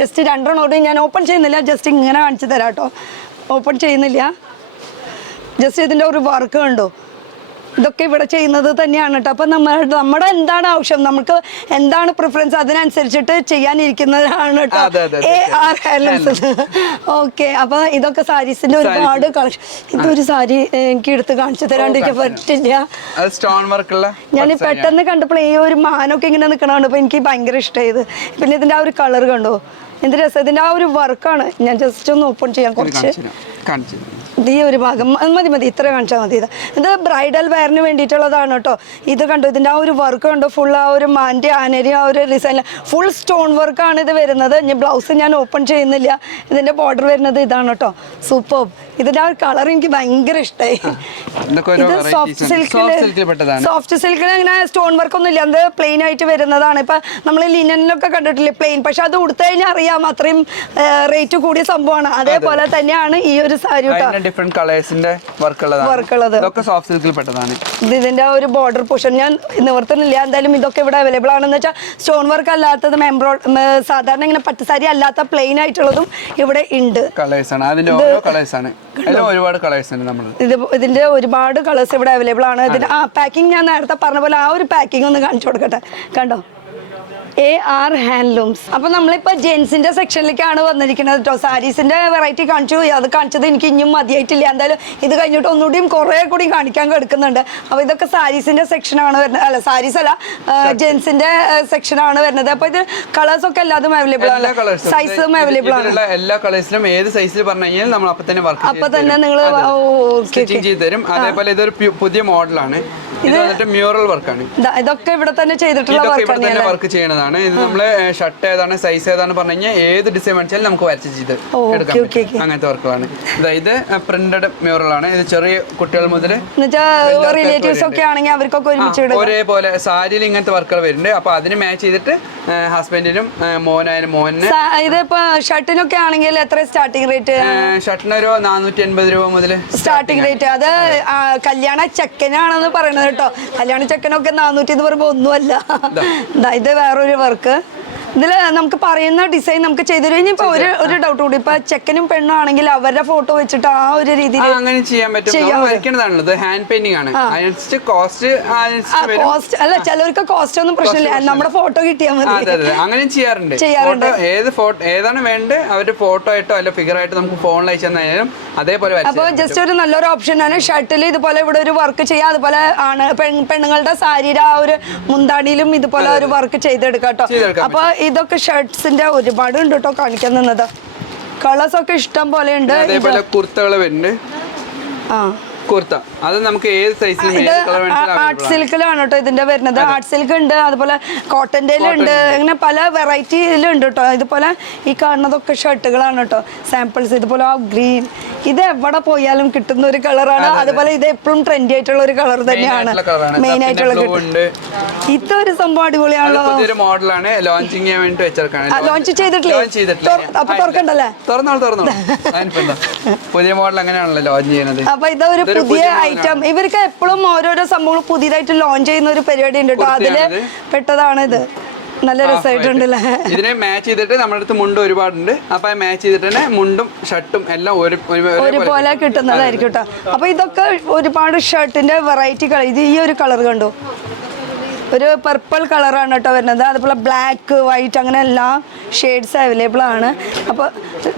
ജസ്റ്റ് 2 എണ്ണം ഞാൻ ഓപ്പൺ ചെയ്യുന്നില്ല, ജസ്റ്റ് ഇങ്ങനെ കാണിച്ചു തരാം കേട്ടോ. ഓപ്പൺ ചെയ്യുന്നില്ല, ജസ്റ്റ് ഇതിന്റെ ഒരു വർക്ക് കണ്ടോ. ഇതൊക്കെ ഇവിടെ ചെയ്യുന്നത് തന്നെയാണ് കേട്ടോ. അപ്പം നമ്മുടെ എന്താണ് ആവശ്യം, നമുക്ക് എന്താണ് പ്രിഫറൻസ്, അതിനനുസരിച്ചിട്ട് ചെയ്യാനിരിക്കുന്നതാണ് കേട്ടോ. AR handlooms. ഓക്കെ, അപ്പൊ ഇതൊക്കെ സാരീസിന്റെ ഒരുപാട് കളക്ഷൻ. ഇതൊരു സാരി എനിക്ക് എടുത്ത് കാണിച്ചു തരാണ്ടിരിക്കാൻ പറ്റില്ല. ഞാൻ പെട്ടെന്ന് കണ്ടപ്പോൾ ഈ ഒരു മാനൊക്കെ ഇങ്ങനെ നിൽക്കണതാണ്. അപ്പൊ എനിക്ക് ഭയങ്കര ഇഷ്ടമായത്. പിന്നെ ഇതിന്റെ ആ ഒരു കളർ കണ്ടോ, എന്ത് രസം. ഇതിന്റെ ആ ഒരു വർക്കാണ്. ഞാൻ ജസ്റ്റ് ഒന്ന് ഓപ്പൺ ചെയ്യാൻ കുറച്ച്. ഈ ഒരു ഭാഗം മതി, ഇത്ര കാണിച്ചാൽ മതി. ഇത് ബ്രൈഡൽ വെയറിന് വേണ്ടിയിട്ടുള്ളതാണ് കേട്ടോ. ഇത് കണ്ടോ, ഇതിൻ്റെ ആ ഒരു വർക്ക് കണ്ടോ, ഫുൾ ആ ഒരു മാൻ്റെ ആനരി ആ ഒരു ഡിസൈൻ ഫുൾ സ്റ്റോൺ വർക്കാണ് ഇത് വരുന്നത്. ഇനി ബ്ലൗസ് ഞാൻ ഓപ്പൺ ചെയ്യുന്നില്ല. ഇതിൻ്റെ ബോർഡർ വരുന്നത് ഇതാണ് കേട്ടോ. സൂപ്പർ. ഇതിൻ്റെ ആ ഒരു കളർ എനിക്ക് ഭയങ്കര ഇഷ്ടമായി. ഇത് സോഫ്റ്റ് സിൽക്കിൽ അങ്ങനെ സ്റ്റോൺ വർക്ക് ഒന്നും ഇല്ല. അത് പ്ലെയിൻ ആയിട്ട് വരുന്നതാണ്. ഇപ്പം നമ്മൾ ലിനനിലൊക്കെ കണ്ടിട്ടില്ലേ പ്ലെയിൻ, പക്ഷെ അത് ഉടുത്തു കഴിഞ്ഞാൽ അറിയാം അത്രയും റേറ്റ് കൂടിയ സംഭവമാണ്. അതേപോലെ തന്നെയാണ് ഈ ഒരു സാരി കേട്ടോ. ഡിഫറെന്റ് കളേഴ്സിന്റെ വർക്കുള്ളത് സോഫ്റ്റ് സിൽക്കിൽ പെട്ടതാണ്. ഇതിന്റെ ഒരു ബോർഡർ പോർഷൻ ഞാൻ നിവർത്തുന്നില്ല. എന്തായാലും ഇതൊക്കെ ഇവിടെ അവൈലബിൾ ആണെന്ന് വെച്ചാൽ സ്റ്റോൺ വർക്ക് അല്ലാത്തതും സാധാരണ ഇങ്ങനെ പട്ടുസാരി അല്ലാത്ത പ്ലെയിൻ ആയിട്ടുള്ളതും ഇവിടെ ഉണ്ട്. കളേഴ്സ് ആണ്, അതിന്റെ ഓരോ കളേഴ്സ് ആണ്. എല്ലാം ഒരുപാട് കളേഴ്സ് ഉണ്ട് നമ്മൾ. ഇതിന്റെ ഒരുപാട് കളേഴ്സ് ഇവിടെ അവൈലബിൾ ആണ്. ഇതിന്റെ പാക്കിംഗ് ഞാൻ നേരത്തെ പറഞ്ഞ പോലെ ആ ഒരു പാക്കിംഗ് ഒന്ന് കാണിച്ചു കൊടുക്കട്ടെ. കണ്ടോ, AR ഹാൻഡ്ലൂംസ്. അപ്പൊ നമ്മളിപ്പോ ജെൻസിന്റെ സെക്ഷനിലേക്കാണ് വന്നിരിക്കുന്നത് കേട്ടോ. സാരീസിന്റെ വെറൈറ്റി കാണിച്ചു, അത് കാണിച്ചത് എനിക്ക് ഇനിയും മതിയായിട്ടില്ല. എന്തായാലും ഇത് കഴിഞ്ഞിട്ട് ഒന്നുകൂടിയും കുറെ കൂടി കാണിക്കാൻ കിടക്കുന്നുണ്ട്. അപ്പൊ ഇതൊക്കെ സാരീസിന്റെ സെക്ഷനാണ് വരുന്നത്, അല്ല സാരീസ് അല്ല, ജെൻസിന്റെ സെക്ഷനാണ് വരുന്നത്. അപ്പൊ ഇത് കളേഴ്സ് ഒക്കെ എല്ലാതും അവൈലബിൾ ആണ്, സൈസും അവൈലബിൾ ആണ്. എല്ലാ കളേഴ്സിലും ഏത് സൈസിൽ പറഞ്ഞു കഴിഞ്ഞാൽ നമ്മൾ അപ്പൊ തന്നെ വർക്ക് അപ്പൊ തന്നെ നിങ്ങൾ ചെയ്ത് തരും. അതേപോലെ ഇതൊരു പുതിയ മോഡലാണ്. ഇത് വന്നിട്ട് മ്യൂറൽ വർക്കാണ്. ഇതൊക്കെ ഇവിടെ തന്നെ ചെയ്തിട്ടുള്ള വർക്ക് ചെയ്യണതാണ്. ഇത് നമ്മള് ഷർട്ട് ഏതാണ് സൈസ് ഏതാണ് പറഞ്ഞു കഴിഞ്ഞാൽ ഏത് ഡിസൈൻ മേടിച്ചാലും നമുക്ക് വരച്ച് ചെയ്ത് എടുക്കാം. അങ്ങനത്തെ വർക്കുകളാണ്. ഇത് പ്രിന്റഡ് മ്യൂറൽ ആണ്. ഇത് ചെറിയ കുട്ടികൾ മുതൽ റിലേറ്റീവ്സ് ഒക്കെ ആണെങ്കിൽ അവർക്കൊക്കെ ഒരുമിച്ച് ഒരേപോലെ സാരിയിൽ ഇങ്ങനത്തെ വർക്കുകൾ വരുന്നുണ്ട്. അപ്പൊ അതിന് മാച്ച് ചെയ്തിട്ട് ഹസ്ബൻഡിനും മോനായാലും മോനെ. ഇതിപ്പോ ഷർട്ടിനൊക്കെ ആണെങ്കിൽ എത്ര സ്റ്റാർട്ടിംഗ് റേറ്റ്? ഷർട്ടിന് ഒരു 480 രൂപ മുതൽ സ്റ്റാർട്ടിംഗ് റേറ്റ്. അത് കല്യാണ ചെക്കനാണെന്ന് പറയുന്നത് കേട്ടോ. കല്യാണ ചെക്കനൊക്കെ 400 എന്ന് പറയുമ്പോ ഒന്നുമല്ല. ഇത് വേറൊരു വർക്ക്. ഇതില് നമുക്ക് പറയുന്ന ഡിസൈൻ നമുക്ക് ചെയ്തുതരും. ഇനിയിപ്പോ ഒരു ഡൗട്ട് കൂടി, ഇപ്പൊ ചെക്കനും പെണ്ണും ആണെങ്കിൽ അവരുടെ ഫോട്ടോ വെച്ചിട്ട് ആ ഒരു രീതിയിൽ അങ്ങനെ ചെയ്യാൻ പറ്റും. ഹാൻഡ് പെയിന്റിംഗ് ആണ്. കോസ്റ്റ് അല്ല, ചിലവർക്ക് കോസ്റ്റ് ഒന്നും പ്രശ്നമില്ല, നമ്മുടെ ഫോട്ടോ കിട്ടിയാൽ മതി. അങ്ങനെ ചെയ്യാറുണ്ട്. ഏതാണ് വേണ്ടത് അവരുടെ ഫോട്ടോ ആയിട്ടോ അല്ല ഫിഗർ ആയിട്ടോ നമുക്ക് ഫോണിൽ അയച്ചു തന്നാലും അതേപോലെ. അപ്പൊ ജസ്റ്റ് ഒരു നല്ലൊരു ഓപ്ഷൻ ആണ്. ഷർട്ടിൽ ഇതുപോലെ ഇവിടെ ഒരു വർക്ക് ചെയ്യാം. അതുപോലെ ആണ് പെണ്ണുങ്ങളുടെ സാരിയുടെ ആ ഒരു മുന്താണിയിലും ഇതുപോലെ ഒരു വർക്ക് ചെയ്തെടുക്കാം കേട്ടോ. അപ്പൊ ഇതൊക്കെ ഷർട്ട്സിന്റെ ഒരുപാട് ഉണ്ട് കേട്ടോ കാണിക്കാൻ നിന്നത്. കളേഴ്സ് ഒക്കെ ഇഷ്ടം പോലെ ഉണ്ട്. അതേപോലെ കുർത്തകൾ വരുന്നുണ്ട്. കുർത്ത അത് നമുക്ക് ഏത് സൈസിലും ആർട്ട് സിൽക്കിലാണ് കേട്ടോ ഇതിന്റെ വരുന്നത്. ആർട്ട് സിൽക്ക് ഉണ്ട്, അതുപോലെ കോട്ടന്റെ ഉണ്ട്, അങ്ങനെ പല വെറൈറ്റിയിലുണ്ട് കേട്ടോ. ഇതുപോലെ ഈ കാണുന്നതൊക്കെ ഷർട്ടുകളാണ് കേട്ടോ, സാമ്പിൾസ്. ഇതുപോലെ ആ ഗ്രീൻ, ഇത് എവിടെ പോയാലും കിട്ടുന്ന ഒരു കളറാണ്. അതുപോലെ ഇത് എപ്പോഴും ട്രെൻഡി ആയിട്ടുള്ള ഒരു കളർ തന്നെയാണ്, മെയിൻ ആയിട്ടുള്ള. ഇതൊരു സംഭവം അടിപൊളിയാണല്ലോ. മോഡലാണ് ലോഞ്ചിങ് ചെയ്യാൻ വേണ്ടി വെച്ചേക്കാണ്. ലോഞ്ച് ചെയ്തിട്ടില്ലേ? അപ്പൊ തുറക്കണ്ടല്ലേ? തുറന്നോളൂ. പുതിയ മോഡൽ അങ്ങനെയാണല്ലോ ലോഞ്ച് ചെയ്യുന്നത്. അപ്പൊ ഇതൊരു പുതിയ ഐറ്റം. ഇവർക്ക് എപ്പോഴും ഓരോരോ സംഭവങ്ങൾ പുതിയതായിട്ട് ലോഞ്ച് ചെയ്യുന്ന ഒരു പരിപാടി ഉണ്ട് കേട്ടോ. അതില് പെട്ടതാണ് ഇത്. നല്ല രസമായിട്ടുണ്ടല്ലേ? ഇതിനെ മാച്ച് ചെയ്തിട്ട് നമ്മുടെ അടുത്ത് മുണ്ട് ഒരുപാടുണ്ട്. അപ്പൊ മാച്ച് ചെയ്തിട്ട് തന്നെ മുണ്ടും ഷർട്ടും എല്ലാം ഒരുപോലെ കിട്ടുന്നതായിരിക്കും കേട്ടോ. അപ്പൊ ഇതൊക്കെ ഒരുപാട് ഷർട്ടിന്റെ വെറൈറ്റി കളർ. ഇത് ഈ ഒരു കളർ കണ്ടു, ഒരു പർപ്പിൾ കളറാണ് കേട്ടോ വരുന്നത്. അതുപോലെ ബ്ലാക്ക്, വൈറ്റ്, അങ്ങനെ എല്ലാ ഷെയ്ഡ്സ് അവൈലബിൾ ആണ്. അപ്പോൾ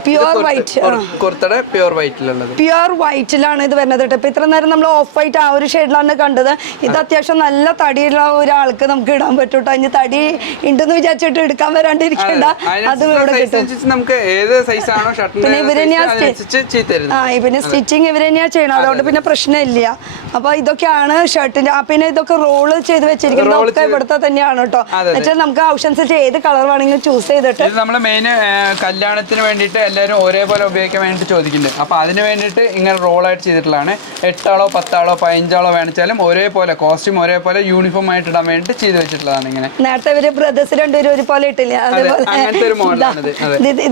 പ്യുവർ വൈറ്റ്, പ്യുവർ വൈറ്റിലാണ് ഇത് വരുന്നത് കേട്ടോ. ഇപ്പൊ ഇത്ര നേരം നമ്മൾ ഓഫ് വൈറ്റ് ആ ഒരു ഷെയ്ഡിലാണ് കണ്ടത്. ഇത് അത്യാവശ്യം നല്ല തടിയുള്ള ഒരാൾക്ക് നമുക്ക് ഇടാൻ പറ്റും കേട്ടോ. ഇനി തടി ഉണ്ടെന്ന് വിചാരിച്ചിട്ട് എടുക്കാൻ വരാണ്ടിരിക്കണ്ട, അത് ഇവിടെ കിട്ടും. പിന്നെ ഇവര് സ്റ്റിച്ചിങ് ഇവര് തന്നെയാ ചെയ്യണം, അതുകൊണ്ട് പിന്നെ പ്രശ്നമില്ല. അപ്പൊ ഇതൊക്കെയാണ് ഷർട്ടിന്റെ. പിന്നെ ഇതൊക്കെ റോള് ചെയ്ത് വെച്ചിരിക്കുന്നത് ഒക്കെ ഇവിടുത്തെ തന്നെയാണ് കേട്ടോ. എന്നുവെച്ചാൽ നമുക്ക് ഓപ്ഷൻസ് ഏത് കളർ വേണമെങ്കിലും ചൂസ് ചെയ്തിട്ട്. നമ്മള് മെയിൻ കല്യാണത്തിന് വേണ്ടിയിട്ട് എല്ലാവരും ഒരേപോലെ ഉപയോഗിക്കാൻ വേണ്ടിയിട്ട് ചോദിക്കുന്നുണ്ട്. അപ്പൊ അതിന് വേണ്ടിയിട്ട് ഇങ്ങനെ റോളായിട്ട് ചെയ്തിട്ടുള്ളതാണ്. 8 ആളോ 10 ആളോ 15 ആളോ വേണിച്ചാലും ഒരേപോലെ കോസ്റ്റ്യൂം ഒരേപോലെ യൂണിഫോം ആയിട്ട് ഇടാൻ വേണ്ടി ചെയ്ത് വെച്ചിട്ടുള്ളതാണ്. ഇങ്ങനെ നേരത്തെ ഇവര് ബ്രദേഴ്സ് രണ്ടുപേരും ഒരുപോലെ ഇട്ടില്ല,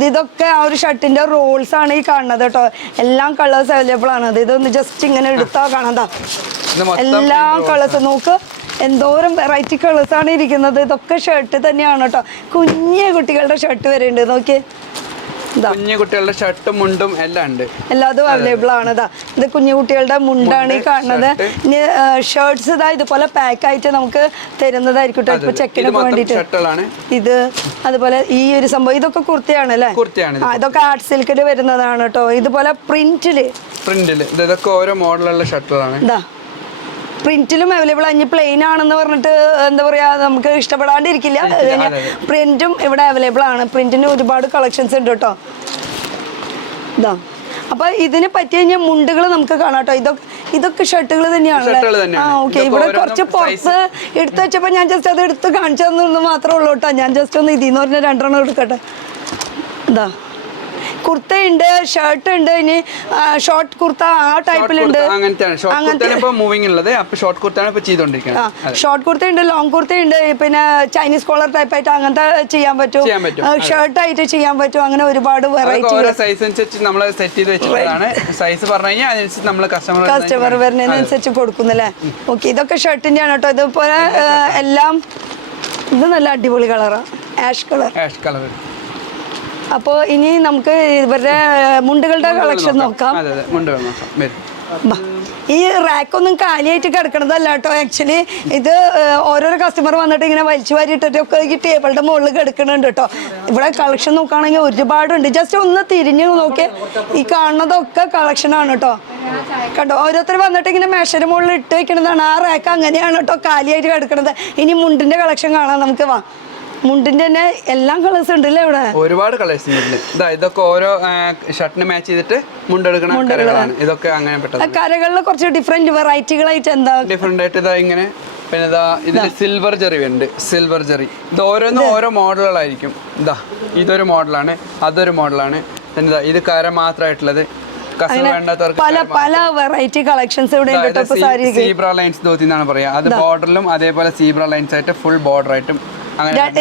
ഇതൊക്കെ ആ ഒരു ഷർട്ടിന്റെ റോൾസ് ആണ് ഈ കാണുന്നത് കേട്ടോ. എല്ലാം കളേഴ്സ് അവൈലബിൾ ആണ്. ഇതൊന്ന് ജസ്റ്റ് ഇങ്ങനെ എടുത്താ കാണാതാ, എല്ലാ കളേഴ്സ് നോക്ക്, എന്തോരം വെറൈറ്റി കളേഴ്സ് ആണ് ഇരിക്കുന്നത്. ഇതൊക്കെ ഷർട്ട് തന്നെയാണ് കേട്ടോ. കുഞ്ഞു കുട്ടികളുടെ ഷർട്ട് വരെ ഉണ്ട്, നോക്കിയേ. കുഞ്ഞു കുട്ടികളുടെ ഷർട്ടും മുണ്ടും എല്ലാം ഉണ്ട്, എല്ലാതും അവൈലബിൾ ആണ്. ഇത് കുഞ്ഞു കുട്ടികളുടെ മുണ്ടാണ് ഈ കാണുന്നത്. ഇനി ഷർട്ട്സ് ഇതാ ഇതുപോലെ പാക്ക് ആയിട്ട് നമുക്ക് തരുന്നതായിരിക്കും കേട്ടോ. ഇപ്പൊ ചെക്കിനൊക്കെ വേണ്ടിട്ട് ഇത്, അതുപോലെ ഈ ഒരു സംഭവം ഇതൊക്കെ കുർത്തയാണ് അല്ലേ? ഇതൊക്കെ ആർട്ട് സിൽക്കിൽ വരുന്നതാണ് കേട്ടോ. ഇതുപോലെ പ്രിന്റില് ഇതൊക്കെ ഓരോ മോഡലുള്ള ഷർട്ടുകളാണ്. ഇതാ പ്രിന്റിലും അവൈലബിൾ. ഇനി പ്ലെയിൻ ആണെന്ന് പറഞ്ഞിട്ട് എന്താ പറയാ, നമുക്ക് ഇഷ്ടപ്പെടാണ്ടിരിക്കില്ല. പ്രിന്റും ഇവിടെ അവൈലബിൾ ആണ്. പ്രിന്റിന് ഒരുപാട് കളക്ഷൻസ് ഉണ്ട് കേട്ടോ. ഇതാ അപ്പൊ ഇതിന് പറ്റി കഴിഞ്ഞാൽ മുണ്ടുകൾ നമുക്ക് കാണാം കേട്ടോ. ഇതൊക്കെ ഷർട്ടുകൾ തന്നെയാണല്ലോ. ആ ഓക്കെ. ഇവിടെ കുറച്ച് പുറത്ത് എടുത്ത് വെച്ചപ്പോ ഞാൻ ജസ്റ്റ് അത് എടുത്ത് കാണിച്ചു തന്നു മാത്രമേ ഉള്ളൂ കേട്ടോ. ഞാൻ ജസ്റ്റ് ഒന്ന് ഇതിന്ന് പറഞ്ഞ 2 എണ്ണം എടുക്കട്ടെ. ഇതാ കുർത്തയുണ്ട്, ഷർട്ട് ഉണ്ട്, ഇനി ഷോർട്ട് കുർത്ത ആ ടൈപ്പിലുണ്ട്. ഷോർട്ട് കുർത്തയുണ്ട്, ലോങ് കുർത്തയുണ്ട്, പിന്നെ ചൈനീസ് കോളർ ടൈപ്പ് ആയിട്ട് അങ്ങനത്തെ ചെയ്യാൻ പറ്റും, ഷർട്ട് ആയിട്ട് ചെയ്യാൻ പറ്റും. അങ്ങനെ ഒരുപാട് വെറൈറ്റി കസ്റ്റമർ വരുന്നതിനനുസരിച്ച് കൊടുക്കുന്നല്ലേ. ഓക്കെ. ഇതൊക്കെ ഷർട്ടിന്റെ ആണ് കേട്ടോ. ഇതുപോലെ എല്ലാം ഇത് നല്ല അടിപൊളി കളറാണ്, ആഷ് കളർ. അപ്പോൾ ഇനി നമുക്ക് ഇവരുടെ മുണ്ടുകളുടെ കളക്ഷൻ നോക്കാം. അതെ അതെ മുണ്ടുകൾ നോക്കാം വരും. ഈ റാക്കൊന്നും കാലിയായിട്ട് കിടക്കണതല്ല കേട്ടോ. ആക്ച്വലി ഇത് ഓരോരോ കസ്റ്റമർ വന്നിട്ട് ഇങ്ങനെ വലിച്ചു വാരിയിട്ടൊക്കെ ഈ ടേബിളുടെ മുകളിൽ കിടക്കുന്നുണ്ട് കേട്ടോ. ഇവിടെ കളക്ഷൻ നോക്കുകയാണെങ്കിൽ ഒരുപാടുണ്ട്. ജസ്റ്റ് ഒന്ന് തിരിഞ്ഞ് നോക്കി ഈ കാണുന്നതൊക്കെ കളക്ഷനാണ് കേട്ടോ. കേട്ടോ ഓരോരുത്തർ വന്നിട്ട് ഇങ്ങനെ മേശയുടെ മുകളിൽ ഇട്ട് വെക്കണതാണ്. ആ റാക്ക് അങ്ങനെയാണ് കേട്ടോ കാലിയായിട്ട് കിടക്കണത്. ഇനി മുണ്ടിന്റെ കളക്ഷൻ കാണാം നമുക്ക്. വാ, മുണ്ടിന്റെ തന്നെ എല്ലാം കളേഴ്സ് ഉണ്ടല്ലേ ഇവിടെ. ഒരുപാട് കളേഴ്സ് ഉണ്ട്. ഇതൊക്കെ ഓരോ ഷർട്ടിന് മാച്ച് ചെയ്തിട്ട് മുണ്ടെടുക്കണ കരകളാണ്. ഇതൊക്കെ അങ്ങനെ പെട്ടത് കരകളിൽ കുറച്ച് ഡിഫറെന്റ് വെറൈറ്റികളായിട്ട് എന്താ ഡിഫറെന്റ് ആയിട്ട് ഇതാ ഇങ്ങനെ. പിന്നെ ഇതാ ഇതിൽ സിൽവർ ജെറി ഉണ്ട്. സിൽവർ ജെറി ഇത് ഓരോന്നും ഓരോ മോഡലുകളായിരിക്കും. ഇതാ ഇതൊരു മോഡലാണ്, അതൊരു മോഡലാണ്. പിന്നെ ഇതാ ഇത് കര മാത്രമായിട്ടുള്ളത്. പല പല വെറൈറ്റി കളക്ഷൻസ് ഇവിടെ സീബ്ര ലൈൻസ് ധോത്തി എന്നാണ് പറയാ. അത് ബോർഡറിലും അതേപോലെ സീബ്ര ലൈൻസ് ആയിട്ട് ഫുൾ ബോർഡർ ആയിട്ടും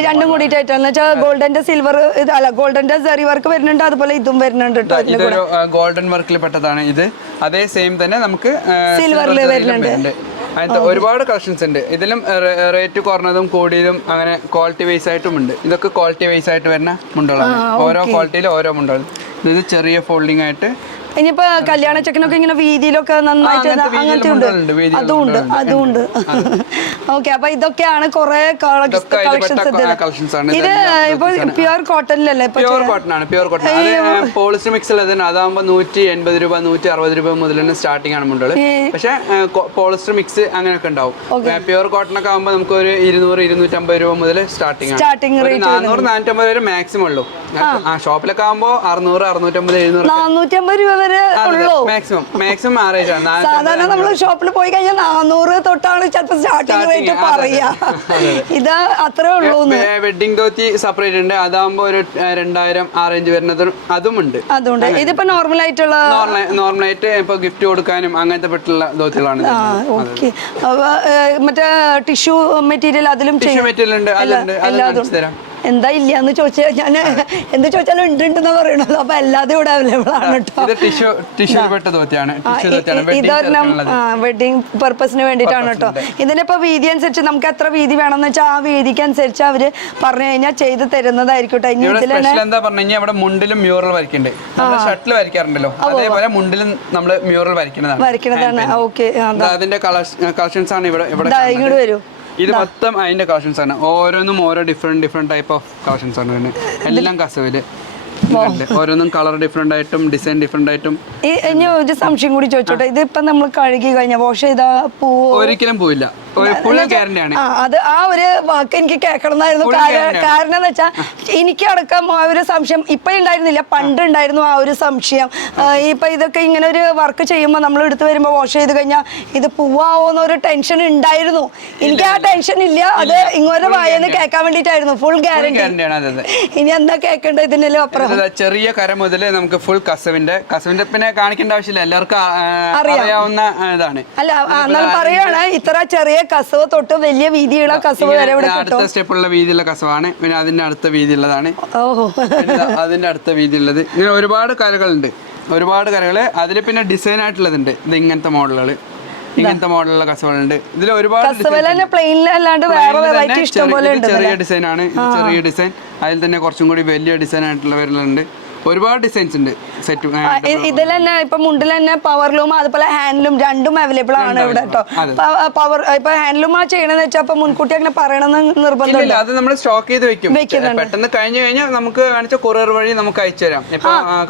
രണ്ടും കൂടിയിട്ടായിട്ടാണ് വെച്ചാൽ ഗോൾഡന്റെ സിൽവർ അല്ല ഗോൾഡന്റെ സെറി വർക്ക് വരുന്നുണ്ട്, അതുപോലെ ഇതും വരുന്നുണ്ട് കേട്ടോ. ഇതൊരു ഗോൾഡൻ വർക്കിൽ പെട്ടതാണ് ഇത്. അതേ സെയിം തന്നെ നമുക്ക് സിൽവറിൽ വരുന്നുണ്ട്. അങ്ങനത്തെ ഒരുപാട് കളക്ഷൻസ് ഉണ്ട്. ഇതിലും റേറ്റ് കുറഞ്ഞതും കൂടിയതും അങ്ങനെ ക്വാളിറ്റി വൈസ് ആയിട്ടും ഉണ്ട്. ഇതൊക്കെ ക്വാളിറ്റി വൈസ് ആയിട്ട് വരുന്ന മുണ്ടുകളാണ്. ഓരോ ക്വാളിറ്റിയിലും ഓരോ മുണ്ടുകൾ. ഇത് ചെറിയ ഫോൾഡിംഗ് ആയിട്ട്. ഇനിയിപ്പോ കല്യാണ ചെക്കനൊക്കെ ഇങ്ങനെ വീതിയിലൊക്കെ നന്നായിട്ട് അങ്ങനത്തെ ഉണ്ട്. അതുണ്ട് അതുണ്ട്. ഓക്കെ, അപ്പൊ ഇതൊക്കെയാണ് കുറെ കളക്ഷൻസ്. ഇത് ഇപ്പൊ പ്യുവർ കോട്ടണിലല്ലേ? പ്യുവർ കോട്ടൺ ആണ്. Pure cotton. പോളിസ്റ്റർ മിക്സ് ഉള്ളതിന് അതാകുമ്പോ 180 രൂപ 160 രൂപ മുതൽ തന്നെ സ്റ്റാർട്ടിംഗ് ആണ് മുണ്ടുകൾ. പക്ഷെ പോളിസ്റ്റർ മിക്സ് അങ്ങനെയൊക്കെ ഉണ്ടാവും. പ്യുവർ കോട്ടൺ ഒക്കെ ആകുമ്പോൾ നമുക്ക് ഒരു 200 250 രൂപ മുതൽ സ്റ്റാർട്ടിംഗ് 400 450 വരെ മാക്സിമം ഉള്ളൂ. ഷോപ്പിലൊക്കെ ആകുമ്പോൾ 600 650 700 450 രൂപ വരെ ഉള്ളൂ മാക്സിമം ആവറേജ് ആണ്. സാധാരണ നമ്മൾ ഷോപ്പിൽ പോയി കഴിഞ്ഞാൽ 400 തൊട്ടാണ് ചിലപ്പോൾ സ്റ്റാർട്ടിംഗ് റേറ്റ് പറയാ. ഇത് അത്രേ ഉള്ളൂ. വെഡിങ് ധോത്തി സെപ്പറേറ്റ് ഉണ്ട്. അതാകുമ്പോ ഒരു 2000 ആ റേഞ്ച് വരുന്നതും അതുമുണ്ട്. അതുകൊണ്ട് ഇതിപ്പോ നോർമൽ ആയിട്ടുള്ള നോർമലായിട്ട് ഇപ്പൊ ഗിഫ്റ്റ് കൊടുക്കാനും അങ്ങനത്തെ പെട്ടുള്ള ധോത്തികളാണ്. ഓക്കെ, മറ്റേ ടിഷ്യൂ മെറ്റീരിയൽ അതിലും ടിഷ്യൂ മെറ്റീരിയൽ ഉണ്ട്. അതുണ്ട്. എന്താ ഇല്ലാന്ന് ചോദിച്ചാൽ ഞാൻ എന്ത് ചോദിച്ചാലും ഉണ്ടെന്ന് പറയണത്. അപ്പൊ എല്ലാതും ഇവിടെ അവൈലബിൾ ആണ് കേട്ടോ. ഇതൊരെണ്ണം വെഡിങ് പർപ്പസിന് വേണ്ടിയിട്ടാണ് കേട്ടോ. ഇതിനിപ്പോ വീതി അനുസരിച്ച് നമുക്ക് എത്ര വീതി വേണമെന്ന് വെച്ചാൽ ആ വീതിക്ക് അനുസരിച്ച് അവര് പറഞ്ഞു കഴിഞ്ഞാൽ ചെയ്ത് തരുന്നതായിരിക്കും കേട്ടോ. ഇനി എന്താ പറഞ്ഞു കഴിഞ്ഞാൽ ഇവിടെ മുണ്ടിലും മ്യൂറൽ വരയ്ക്കുന്നുണ്ട്. ഷർട്ടിൽ വരയ്ക്കാറുണ്ടല്ലോ, അതേപോലെ മുണ്ടിലും നമ്മള് മ്യൂറൽ വരയ്ക്കുന്നതാണ്. ഓക്കെ, അതിന്റെ കളക്ഷൻസ് ആണ് ഇവിടെ. ഇങ്ങോട്ട് വരൂ. ഇത് മൊത്തം അതിന്റെ കളക്ഷൻസ് ആണ്. ഓരോന്നും ഓരോ ഡിഫറെന്റ് ടൈപ്പ് ഓഫ് കളക്ഷൻസ് ആണ്. എല്ലാം കസവില് ഓരോന്നും കളർ ഡിഫറെന്റ് ആയിട്ടും ഡിസൈൻ ഡിഫറെന്റ് ആയിട്ടും. ഇനി ഒരു സംശയം കൂടി ചോദിച്ചോട്ടെ, ഇതിപ്പോ നമ്മൾ കഴുകി കഴിഞ്ഞ വാഷ് ചെയ്താ ഒരിക്കലും പോയില്ല. അത് ആ ഒരു വാക്ക് എനിക്ക് കേൾക്കണമെന്നായിരുന്നു. കാരണം എന്ന് വെച്ചാൽ എനിക്ക് അടക്കം ആ ഒരു സംശയം ഇപ്പൊ ഉണ്ടായിരുന്നില്ല, പണ്ട് ഉണ്ടായിരുന്നു ആ ഒരു സംശയം. ഇപ്പൊ ഇതൊക്കെ ഇങ്ങനെ ഒരു വർക്ക് ചെയ്യുമ്പോൾ നമ്മൾ എടുത്തു വരുമ്പോൾ വാഷ് ചെയ്ത് കഴിഞ്ഞാൽ ഇത് പൂവാവോന്നൊരു ടെൻഷൻ ഉണ്ടായിരുന്നു. എനിക്ക് ആ ടെൻഷൻ ഇല്ല. അത് ഇങ്ങോട്ട് വായെന്ന് കേൾക്കാൻ വേണ്ടിട്ടായിരുന്നു. Full guarantee. ഇനി എന്താ കേൾക്കേണ്ടത് ഇതിനെല്ലാം അപ്പുറം? ചെറിയ കര മുതൽ നമുക്ക് ഫുൾ കസവിന്റെ പിന്നെ കാണിക്കേണ്ട ആവശ്യമില്ല, എല്ലാവർക്കും അറിയാവുന്ന ഇതാണ്. അല്ല പറയുകയാണ്, ഇത്ര ചെറിയ കസവ് തൊട്ട് വലിയ വീതിയുള്ള കസവ് വരെ ഇവിടെ അടുത്ത സ്റ്റെപ്പുള്ള വീതിയുള്ള കസവാണ്. പിന്നെ അതിന്റെ അടുത്ത വീതിയുള്ളതാണ്. അതിന്റെ അടുത്ത വീതിയുള്ളത്. ഇങ്ങനെ ഒരുപാട് കരകളുണ്ട്. അതിൽ പിന്നെ ഡിസൈൻ ആയിട്ടുള്ളതുണ്ട്. ഇത് ഇങ്ങനത്തെ മോഡലുകൾ, ഇങ്ങനത്തെ മോഡലുള്ള കസവുകളുണ്ട്. ഇതിൽ ഒരുപാട് ചെറിയ ഡിസൈൻ ആണ്. ചെറിയ ഡിസൈൻ അതിൽ തന്നെ കുറച്ചും കൂടി വലിയ ഡിസൈൻ ആയിട്ടുള്ള വരുന്നുണ്ട്. ഒരുപാട് ഡിസൈൻസ് ഉണ്ട്. സെറ്റ് ഇതിൽ തന്നെ ഇപ്പൊ മുണ്ടിൽ തന്നെ പവർലൂം അതുപോലെ ഹാൻഡ്ലൂം രണ്ടും അവൈലബിൾ ആണ് ഇവിടെ കേട്ടോ. പവർ ഇപ്പൊ ഹാൻഡ്ലൂം ആ ചെയ്യണമെന്ന് വെച്ചാൽ അപ്പൊ മുൻകൂട്ടി അങ്ങനെ പറയണമെന്ന് നിർബന്ധമില്ല. അത് നമ്മൾ സ്റ്റോക്ക് ചെയ്ത് വെക്കും. പെട്ടെന്ന് കഴിഞ്ഞു കഴിഞ്ഞാൽ നമുക്ക് വേണിച്ച കൊറിയർ വഴി നമുക്ക് അയച്ചു തരാം.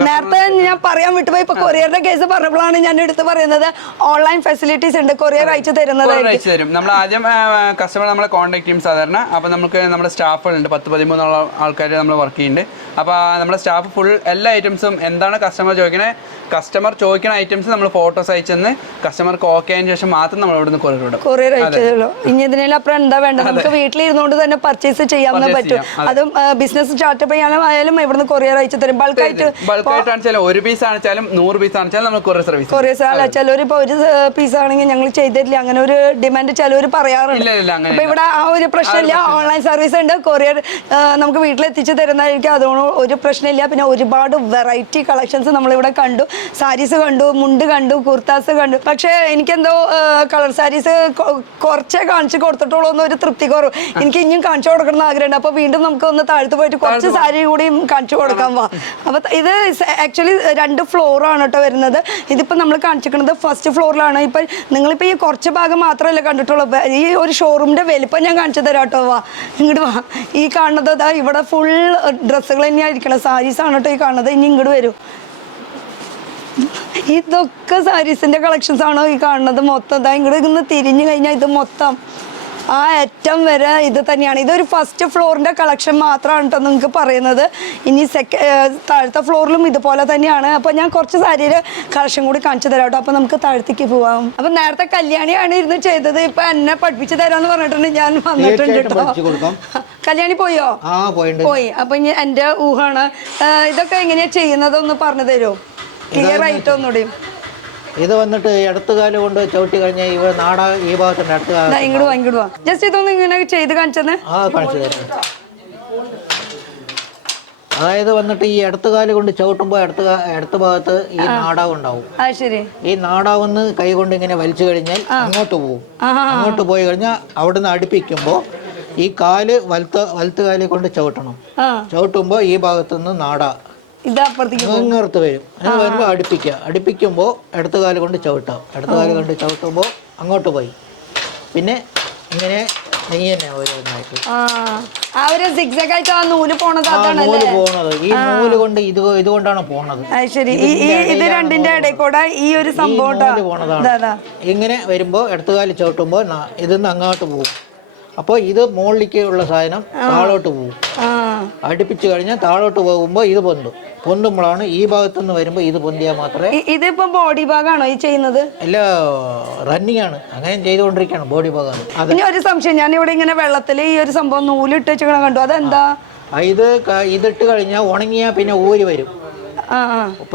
നേരത്തെ ഞാൻ പറയാൻ വിട്ടുപോയി. ഇപ്പൊ കൊറിയറിന്റെ കേസ് പറഞ്ഞപ്പോഴാണ് ഞാൻ എടുത്ത് പറയുന്നത്. ഓൺലൈൻ ഫെസിലിറ്റീസ് ഉണ്ട്, കൊറിയർ അയച്ചു തരും. നമ്മൾ ആദ്യം കസ്റ്റമർ നമ്മളെ കോൺടാക്ട് ചെയ്യും സാധാരണ. അപ്പൊ നമുക്ക് നമ്മുടെ സ്റ്റാഫുകളുണ്ട്, 10-13 ആൾക്കാർ നമ്മൾ വർക്ക് ചെയ്യുന്നുണ്ട്. അപ്പൊ നമ്മുടെ സ്റ്റാഫ് ഫുൾ എല്ലാ ഐറ്റംസും എന്താണ് കസ്റ്റമർ ചോദിക്കുന്ന ഐറ്റംസ് നമ്മൾ ഫോട്ടോസ് അയച്ചെന്ന് കസ്റ്റമർക്ക് ഓക്കെ ആയതിനു ശേഷം മാത്രം നമ്മൾ ഇവിടുന്ന് കൊറിയർ അയച്ചല്ലോ. ഇനി ഇതിനെല്ലാം അപ്പുറം എന്താ വേണ്ടത്? നമുക്ക് വീട്ടിലിരുന്നുകൊണ്ട് തന്നെ പർച്ചേസ് ചെയ്യാൻ പറ്റും. അതും ബിസിനസ് സ്റ്റാർട്ടപ്പ് ചെയ്യാനായാലും ഇവിടുന്ന് കൊറിയർ അയച്ചു തരും. ബൾക്കായിട്ട് ഒരു പീസ് ആണെച്ചാലും 100 പീസ് ആണെച്ചാലും നമ്മൾ കൊറിയർ സർവീസ്. ചിലരിപ്പോ ഒരു പീസ് ആണെങ്കിൽ ഞങ്ങൾ ചെയ്തിട്ടില്ല അങ്ങനെ ഒരു ഡിമാൻഡ് ചിലവർ പറയാറുണ്ട്. അപ്പൊ ഇവിടെ ആ ഒരു പ്രശ്നമില്ല. ഓൺലൈൻ സർവീസ് ഉണ്ട്, കൊറിയർ നമുക്ക് വീട്ടിലെത്തിച്ചു തരുന്നതായിരിക്കും. അതുകൊണ്ട് ഒരു പ്രശ്നമില്ല. പിന്നെ ഒരുപാട് ഒരുപാട് വെറൈറ്റി കളക്ഷൻസ് നമ്മളിവിടെ കണ്ടു. സാരീസ് കണ്ടു, മുണ്ട് കണ്ടു, കുർത്താസ് കണ്ടു. പക്ഷേ എനിക്കെന്തോ കളർ സാരീസ് കുറച്ചേ കാണിച്ചു കൊടുത്തിട്ടുള്ളൂ എന്നൊരു തൃപ്തി കുറവ്. എനിക്ക് ഇനിയും കാണിച്ചു കൊടുക്കണം എന്ന് ആഗ്രഹമുണ്ട്. അപ്പോൾ വീണ്ടും നമുക്ക് ഒന്ന് താഴ്ത്തു പോയിട്ട് കുറച്ച് സാരി കൂടി കാണിച്ചു കൊടുക്കാൻ പോവാം. അപ്പോൾ ഇത് ആക്ച്വലി 2 ഫ്ലോറാണ് കേട്ടോ വരുന്നത്. ഇതിപ്പോൾ നമ്മൾ കാണിച്ചിരിക്കുന്നത് ഫസ്റ്റ് ഫ്ലോറിലാണ്. ഇപ്പം നിങ്ങളിപ്പോൾ ഈ കുറച്ച് ഭാഗം മാത്രമല്ല കണ്ടിട്ടുള്ളൂ. ഈ ഒരു ഷോറൂമിൻ്റെ വലിപ്പം ഞാൻ കാണിച്ചു തരാം കേട്ടോ. വാ ഇങ്ങോട്ട് വാ. ഈ കാണുന്നത് അതാ ഇവിടെ ഫുൾ ഡ്രസ്സുകൾ തന്നെയാണ് ഇരിക്കണം. സാരീസാണ് കേട്ടോ ഈ കാണുന്നത്. ഇനി ഇങ്ങോട്ട് വരും. ഇതൊക്കെ സാരീസിൻ്റെ കളക്ഷൻസ് ആണോ ഈ കാണുന്നത് മൊത്തം? ഇതാ ഇങ്ങോട്ട് ഇന്ന് തിരിഞ്ഞു കഴിഞ്ഞാൽ ഇത് മൊത്തം ആ അറ്റം വരെ ഇത് തന്നെയാണ്. ഇതൊരു ഫസ്റ്റ് ഫ്ലോറിൻ്റെ കളക്ഷൻ മാത്രമാണ് കേട്ടോ നിങ്ങൾക്ക് പറയുന്നത്. ഇനി താഴത്തെ ഫ്ലോറിലും ഇതുപോലെ തന്നെയാണ്. അപ്പോൾ ഞാൻ കുറച്ച് സാരിയുടെ കളക്ഷൻ കൂടി കാണിച്ചു തരാം കേട്ടോ. അപ്പോൾ നമുക്ക് താഴത്തേക്ക് പോവാം. അപ്പം നേരത്തെ കല്യാണിയാണ് ഇരുന്ന് ചെയ്തത്. ഇപ്പം എന്നെ പഠിപ്പിച്ച് തരാമെന്ന് പറഞ്ഞിട്ടുണ്ട്. ഞാൻ വന്നിട്ടുണ്ട് കേട്ടോ. കല്യാണി പോയോ? പോയി. അപ്പം ഇനി എൻ്റെ ഊഹാണ്. ഇതൊക്കെ എങ്ങനെയാണ് ചെയ്യുന്നതൊന്ന് പറഞ്ഞു തരുമോ ക്ലിയർ ആയിട്ട് ഒന്നുകൂടി? ഇത് വന്നിട്ട് ഇടത്തുകാല് കൊണ്ട് ചവിട്ടി കഴിഞ്ഞാൽ ഇവ നാട ഈ ഭാഗത്തുണ്ട്. അടുത്ത ഇങ്ങോട്ട് വാങ്ങിട്ട് പോവാം. ജസ്റ്റ് ഇതൊന്നും ഇങ്ങനെ ചെയ്ത് കാണിച്ചെന്ന് കാണിച്ചു തരാം. അതായത് വന്നിട്ട് ഈ ഇടത്തുകാല് കൊണ്ട് ചവിട്ടുമ്പോൾ ഇടത്ത് ഭാഗത്ത് ഈ നാടാവ് ഉണ്ടാവും. ശരി. ഈ നാടാവെന്ന് കൈ കൊണ്ട് ഇങ്ങനെ വലിച്ചു കഴിഞ്ഞാൽ അങ്ങോട്ട് പോകും. അങ്ങോട്ട് പോയി കഴിഞ്ഞാൽ അവിടുന്ന് അടുപ്പിക്കുമ്പോൾ ഈ കാല് വലത്ത് കാലിൽ കൊണ്ട് ചവിട്ടണം. ചവിട്ടുമ്പോൾ ഈ ഭാഗത്തുനിന്ന് നാട ഇങ്ങോട്ട് വരും. അങ്ങനെ വരുമ്പോൾ അടുപ്പിക്കുമ്പോൾ ഇടത്ത് കാല് കൊണ്ട് ചവിട്ടാം. ഇടത്ത് കാല് കൊണ്ട് ചവിട്ടുമ്പോൾ അങ്ങോട്ട് പോയി. പിന്നെ ഇങ്ങനെ നെയ്യന്നെ ഓരോന്നായിട്ട് നൂല് പോണത്. ഈ നൂല് കൊണ്ട് ഇതുകൊണ്ടാണ് പോണത്. ഇത് രണ്ടിന്റെ ഇടയിൽ കൂടെ ഈ ഒരു സംഭവം പോണതാണ്. ഇങ്ങനെ വരുമ്പോ ഇടത്തുകാല് ചവിട്ടുമ്പോ ഇതിന്ന് അങ്ങോട്ട് പോകും. അപ്പോൾ ഇത് മുകളിലേക്ക് ഉള്ള സാധനം താഴോട്ട് പോകും. അടുപ്പിച്ച് കഴിഞ്ഞാൽ താഴോട്ട് പോകുമ്പോൾ ഇത് പൊന്തുമ്പോഴാണ് ഈ ഭാഗത്തുനിന്ന് വരുമ്പോൾ ഇത് പൊന്തിയാൽ മാത്രമേ. ഇതിപ്പോ ബോഡി ഭാഗമാണോ ഈ ചെയ്യുന്നത്? അല്ല, റണ്ണിങ് ആണ്. അങ്ങനെ ചെയ്തുകൊണ്ടിരിക്കുകയാണ്. ബോഡി ഭാഗമാണ്. ഇനി ഒരു സംശയം, ഞാൻ ഇവിടെ ഇങ്ങനെ വെള്ളത്തിൽ ഈ ഒരു സംഭവം നൂലിട്ട് വെച്ചിങ്ങനെ കണ്ടു. അതെന്താ? ഇതിട്ട് കഴിഞ്ഞാൽ ഉണങ്ങിയാൽ പിന്നെ ഊരി വരും.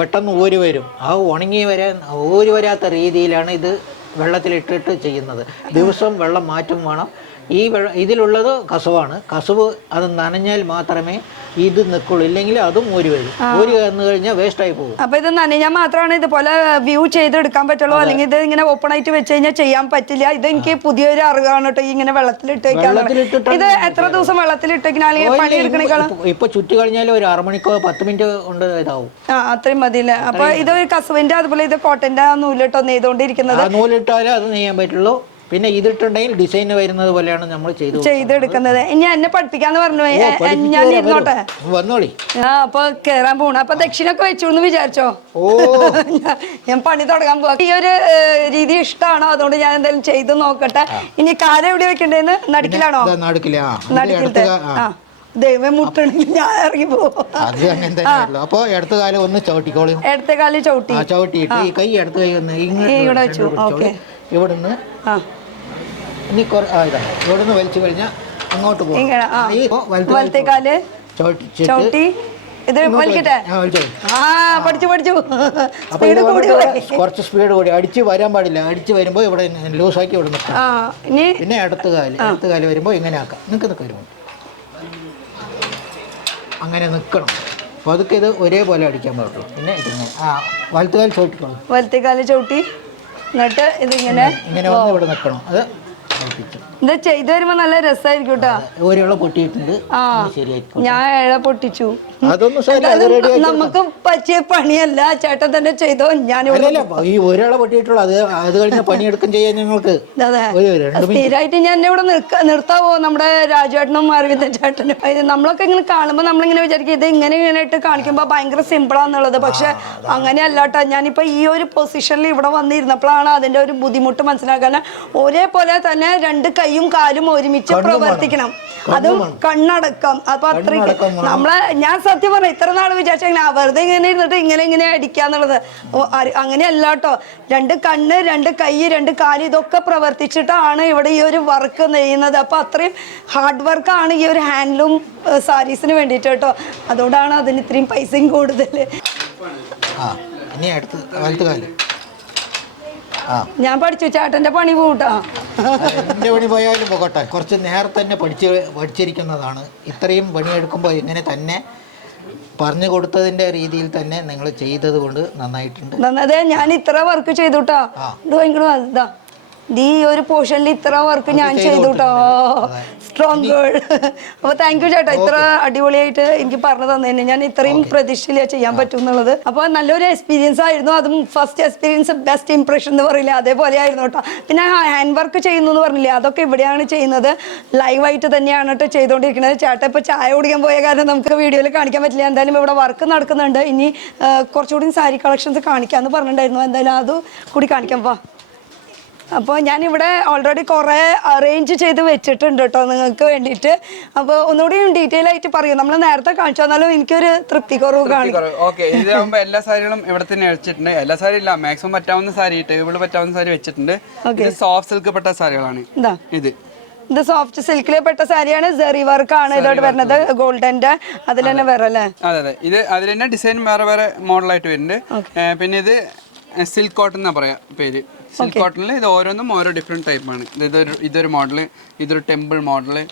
പെട്ടെന്ന് ഊരി വരും. ആ ഊരി വരാത്ത രീതിയിലാണ് ഇത് വെള്ളത്തിലിട്ടിട്ട് ചെയ്യുന്നത്. ദിവസം വെള്ളം മാറ്റും വേണം. ഇതിലുള്ളത് കസവാണ്. കസവ് അത് നനഞ്ഞാൽ മാത്രമേ ഇത് നിൽക്കുള്ളൂ. ഇല്ലെങ്കിൽ അതും ഊരി വരും. ഊരി വന്നു കഴിഞ്ഞാൽ വേസ്റ്റ് ആയി പോകും. അപ്പൊ ഇത് നനഞ്ഞാൽ മാത്രമാണ് ഇതുപോലെ വ്യൂ ചെയ്തെടുക്കാൻ പറ്റുള്ളൂ. അല്ലെങ്കിൽ ഇത് ഇങ്ങനെ ഓപ്പൺ ആയിട്ട് വെച്ച് കഴിഞ്ഞാൽ ചെയ്യാൻ പറ്റില്ല. ഇത് എനിക്ക് പുതിയൊരു അറിവാണ് കേട്ടോ. ഇങ്ങനെ വെള്ളത്തിലിട്ട് വെക്കാൻ. ഇത് എത്ര ദിവസം വെള്ളത്തിലിട്ടെങ്കിൽ പണി എടുക്കണേക്കാളും ഇപ്പൊ ചുറ്റി കഴിഞ്ഞാൽ ഒരു 6 മണിക്കോ 10 മിനിറ്റ് കൊണ്ട് ഇതാവും. അത്രയും മതിയില്ലേ? അപ്പൊ ഇത് കസവിന്റെ അതുപോലെ ഇത് കോട്ടന്റെ നൂലിട്ടോ നെയ്തുകൊണ്ടിരിക്കുന്നത്. നൂലിട്ടാലേ അത് നെയ്യാൻ പറ്റുള്ളൂ. പിന്നെ ഇതിട്ടുണ്ടെങ്കിൽ ഡിസൈൻ വരുന്നത് പോലെയാണ് നമ്മൾ ചെയ്തെടുക്കുന്നത്. ഇനി എന്നെ പഠിപ്പിക്കാന്ന് പറഞ്ഞു. ഞാൻ ഇരുന്നോട്ടെ. വന്നോളി. അപ്പൊ കേറാൻ പോണു. അപ്പൊ ദക്ഷിണൊക്കെ വെച്ചു എന്ന് വിചാരിച്ചോ? ഞാൻ പണി തുടങ്ങാൻ പോവാ. ഈ ഒരു രീതി ഇഷ്ടമാണോ? അതുകൊണ്ട് ഞാൻ എന്തായാലും ചെയ്ത് നോക്കട്ടെ. ഇനി കാല എവിടെ വെക്കണ്ടേന്ന്? നടുക്കിലാണോ? നടുക്കിലത്തെ. ദൈവം മുട്ടണെങ്കിൽ ഞാൻ ഇറങ്ങി പോകും. അപ്പൊ ഇടത്ത കാലം ഒന്ന് ചവിട്ടിക്കോളൂ. ഇടത്തെ കാലം ചവിട്ടിയിട്ട് ഈ കൈ ഇടത്ത് കൈ ഒന്ന് ഇവിടെ വെച്ചു. ഓക്കെ. ഇവിടുന്ന് ഇനി ഇവിടുന്ന് വലിച്ചു കഴിഞ്ഞാൽ അങ്ങോട്ട് പോകും. വലത്തേക്കാല് ചവിട്ടി ഇത് വലിക്കട്ടെ. പഠിച്ചു. കുറച്ച് സ്പീഡ് കൂടി അടിച്ച് വരാൻ പാടില്ല. അടിച്ച് വരുമ്പോൾ ഇവിടെ ലൂസാക്കി ഇവിടെ നിൽക്കാം. പിന്നെ അടുത്ത കാല് വരുമ്പോൾ ഇങ്ങനെ ആക്കാം. നിൽക്ക് വരുമ്പോൾ അങ്ങനെ നിൽക്കണം. അപ്പോൾ അതൊക്കെ ഇത് ഒരേപോലെ അടിക്കാൻ പാടുള്ളൂ. പിന്നെ വലത്തേക്കാല് ചവിട്ടി എന്നിട്ട് ഇതിങ്ങനെ വന്ന് ഇവിടെ നിൽക്കണം. അത് ഇത് ചെയ്ത് വരുമ്പോ നല്ല രസമായിരിക്കും കേട്ടോ. ഒരിള പൊട്ടിയിട്ടുണ്ട്. ഞാൻ ഇഴ പൊട്ടിച്ചു. നമുക്ക് പറ്റിയ പണിയല്ല. ചേട്ടൻ തന്നെ ചെയ്തോ. ഞാൻ ഈ ഒരാളെ പൊട്ടിയിട്ടുള്ളൂ. അത് കഴിഞ്ഞ പണിയെടുക്കും ചെയ്യാൻ ഞങ്ങൾക്ക്. സ്ഥിരമായിട്ട് ഞാൻ ഇവിടെ നിർത്താവോ? നമ്മുടെ രാജുവേട്ടനും അരവിന്ദൻ ചേട്ടനും നമ്മളൊക്കെ ഇങ്ങനെ കാണുമ്പോൾ നമ്മളിങ്ങനെ വിചാരിക്കും ഇത് ഇങ്ങനെയായിട്ട് കാണിക്കുമ്പോൾ ഭയങ്കര സിമ്പിളാന്നുള്ളത്. പക്ഷെ അങ്ങനെയല്ല കേട്ടോ. ഞാനിപ്പോൾ ഈ ഒരു പൊസിഷനിൽ ഇവിടെ വന്നിരുന്നപ്പോഴാണ് അതിൻ്റെ ഒരു ബുദ്ധിമുട്ട് മനസ്സിലാക്കാൻ. ഒരേപോലെ തന്നെ 2 കൈയും കാലും ഒരുമിച്ച് പ്രവർത്തിക്കണം. അതും കണ്ണടക്കം. അപ്പൊ അത്രയ്ക്ക് ഞാൻ സത്യം പറഞ്ഞ ഇത്ര നാൾ വിചാരിച്ച വെറുതെ ഇങ്ങനെ ഇരുന്നിട്ട് ഇങ്ങനെ അടിക്കാന്നുള്ളത്. അങ്ങനെയല്ല കേട്ടോ. 2 കണ്ണ്, 2 കൈ, 2 കാല് ഇതൊക്കെ പ്രവർത്തിച്ചിട്ടാണ് ഇവിടെ ഈ ഒരു വർക്ക് നെയ്യുന്നത്. അപ്പൊ അത്രയും ഹാർഡ് വർക്കാണ് ഈ ഒരു ഹാൻഡ്ലൂം സാരീസിന് വേണ്ടിയിട്ട് കേട്ടോ. അതുകൊണ്ടാണ് അതിന് ഇത്രയും പൈസയും കൂടുതൽ. ഞാൻ പഠിച്ചു. ചേട്ടന്റെ പണി പോട്ടാ. എൻ്റെ പണി പോയാലും പോകട്ടെ. കുറച്ച് നേരത്തെ തന്നെ പഠിച്ചിരിക്കുന്നതാണ്. ഇത്രയും പണിയെടുക്കുമ്പോൾ ഇങ്ങനെ തന്നെ പറഞ്ഞു കൊടുത്തതിന്റെ രീതിയിൽ തന്നെ നിങ്ങൾ ചെയ്തത് കൊണ്ട് നന്നായിട്ടുണ്ട്. അതെ, ഞാൻ ഇത്ര വർക്ക് ചെയ്തുട്ടാ. ഇത് ഭയങ്കര ഇതാ, ഈ ഒരു പോർഷനിൽ ഇത്ര വർക്ക് ഞാൻ ചെയ്തുട്ടോ. Strong girl. അപ്പൊ താങ്ക് യു ചേട്ടാ, ഇത്ര അടിപൊളിയായിട്ട് എനിക്ക് പറഞ്ഞു തന്നതിന്. ഞാൻ ഇത്രയും പ്രതീക്ഷയില്ല ചെയ്യാൻ പറ്റും എന്നുള്ളത്. അപ്പൊ നല്ലൊരു എക്സ്പീരിയൻസ് ആയിരുന്നു. അതും ഫസ്റ്റ് എക്സ്പീരിയൻസ് ബെസ്റ്റ് ഇംപ്രഷൻ എന്ന് പറയില്ലേ, അതേപോലെ ആയിരുന്നു കേട്ടോ. പിന്നെ ഹാൻഡ് വർക്ക് ചെയ്യുന്നു എന്ന് പറഞ്ഞില്ലേ, അതൊക്കെ ഇവിടെയാണ് ചെയ്യുന്നത്. ലൈവായിട്ട് തന്നെയാണ് കേട്ടോ ചെയ്തുകൊണ്ടിരിക്കുന്നത്. ചേട്ടാ ഇപ്പൊ ചായ കുടിക്കാൻ പോയ കാരണം നമുക്ക് വീഡിയോയിൽ കാണിക്കാൻ പറ്റില്ല. എന്തായാലും ഇവിടെ വർക്ക് നടക്കുന്നുണ്ട്. ഇനി കുറച്ചുകൂടി സാരി കളക്ഷൻസ് കാണിക്കാമെന്ന് പറഞ്ഞിട്ടുണ്ടായിരുന്നു. എന്തായാലും അത് കൂടി കാണിക്കാം. പോ. അപ്പോൾ ഞാനിവിടെ ഓൾറെഡി കുറേ അറേഞ്ച് ചെയ്ത് വെച്ചിട്ടുണ്ട് കേട്ടോ നിങ്ങൾക്ക് വേണ്ടിയിട്ട്. അപ്പോൾ ഒന്നുകൂടി ഡീറ്റെയിൽ ആയിട്ട് പറയൂ. നമ്മൾ നേരത്തെ കാണിച്ചു തന്നാലും എനിക്കൊരു തൃപ്തി കുറവ് കാണും. ഓക്കെ, ഇതാകുമ്പോൾ എല്ലാ സാരികളും ഇവിടെ തന്നെ വെച്ചിട്ടുണ്ട്. എല്ലാ സാരി ഇല്ല, മാക്സിമം പറ്റാവുന്ന സാരി, ടേബിൾ പറ്റാവുന്ന സാരി വെച്ചിട്ടുണ്ട്. സോഫ്റ്റ് സിൽക്ക് പെട്ട സാരികളാണ് ഇത് സോഫ്റ്റ് സിൽക്കിൽ പെട്ട സാരിയാണ്. സെറി വർക്ക് ആണ് ഇതോട് വരുന്നത്, ഗോൾഡന്റെ അതിൽ തന്നെ വേറെ അല്ലേ? അതെ, ഇത് അതിൽ തന്നെ ഡിസൈൻ വേറെ വേറെ മോഡലായിട്ട് വരുന്നുണ്ട്. പിന്നെ ഇത് സിൽക്ക് കോട്ടൺ എന്നാ പറയാ പേര്. സിൽക്ക് കോട്ടണിൽ ഇത് ഓരോന്നും ഓരോ ഡിഫറെന്റ് ടൈപ്പാണ്. ഇതൊരു മോഡല്, ഇതൊരു ടെമ്പിൾ മോഡല്.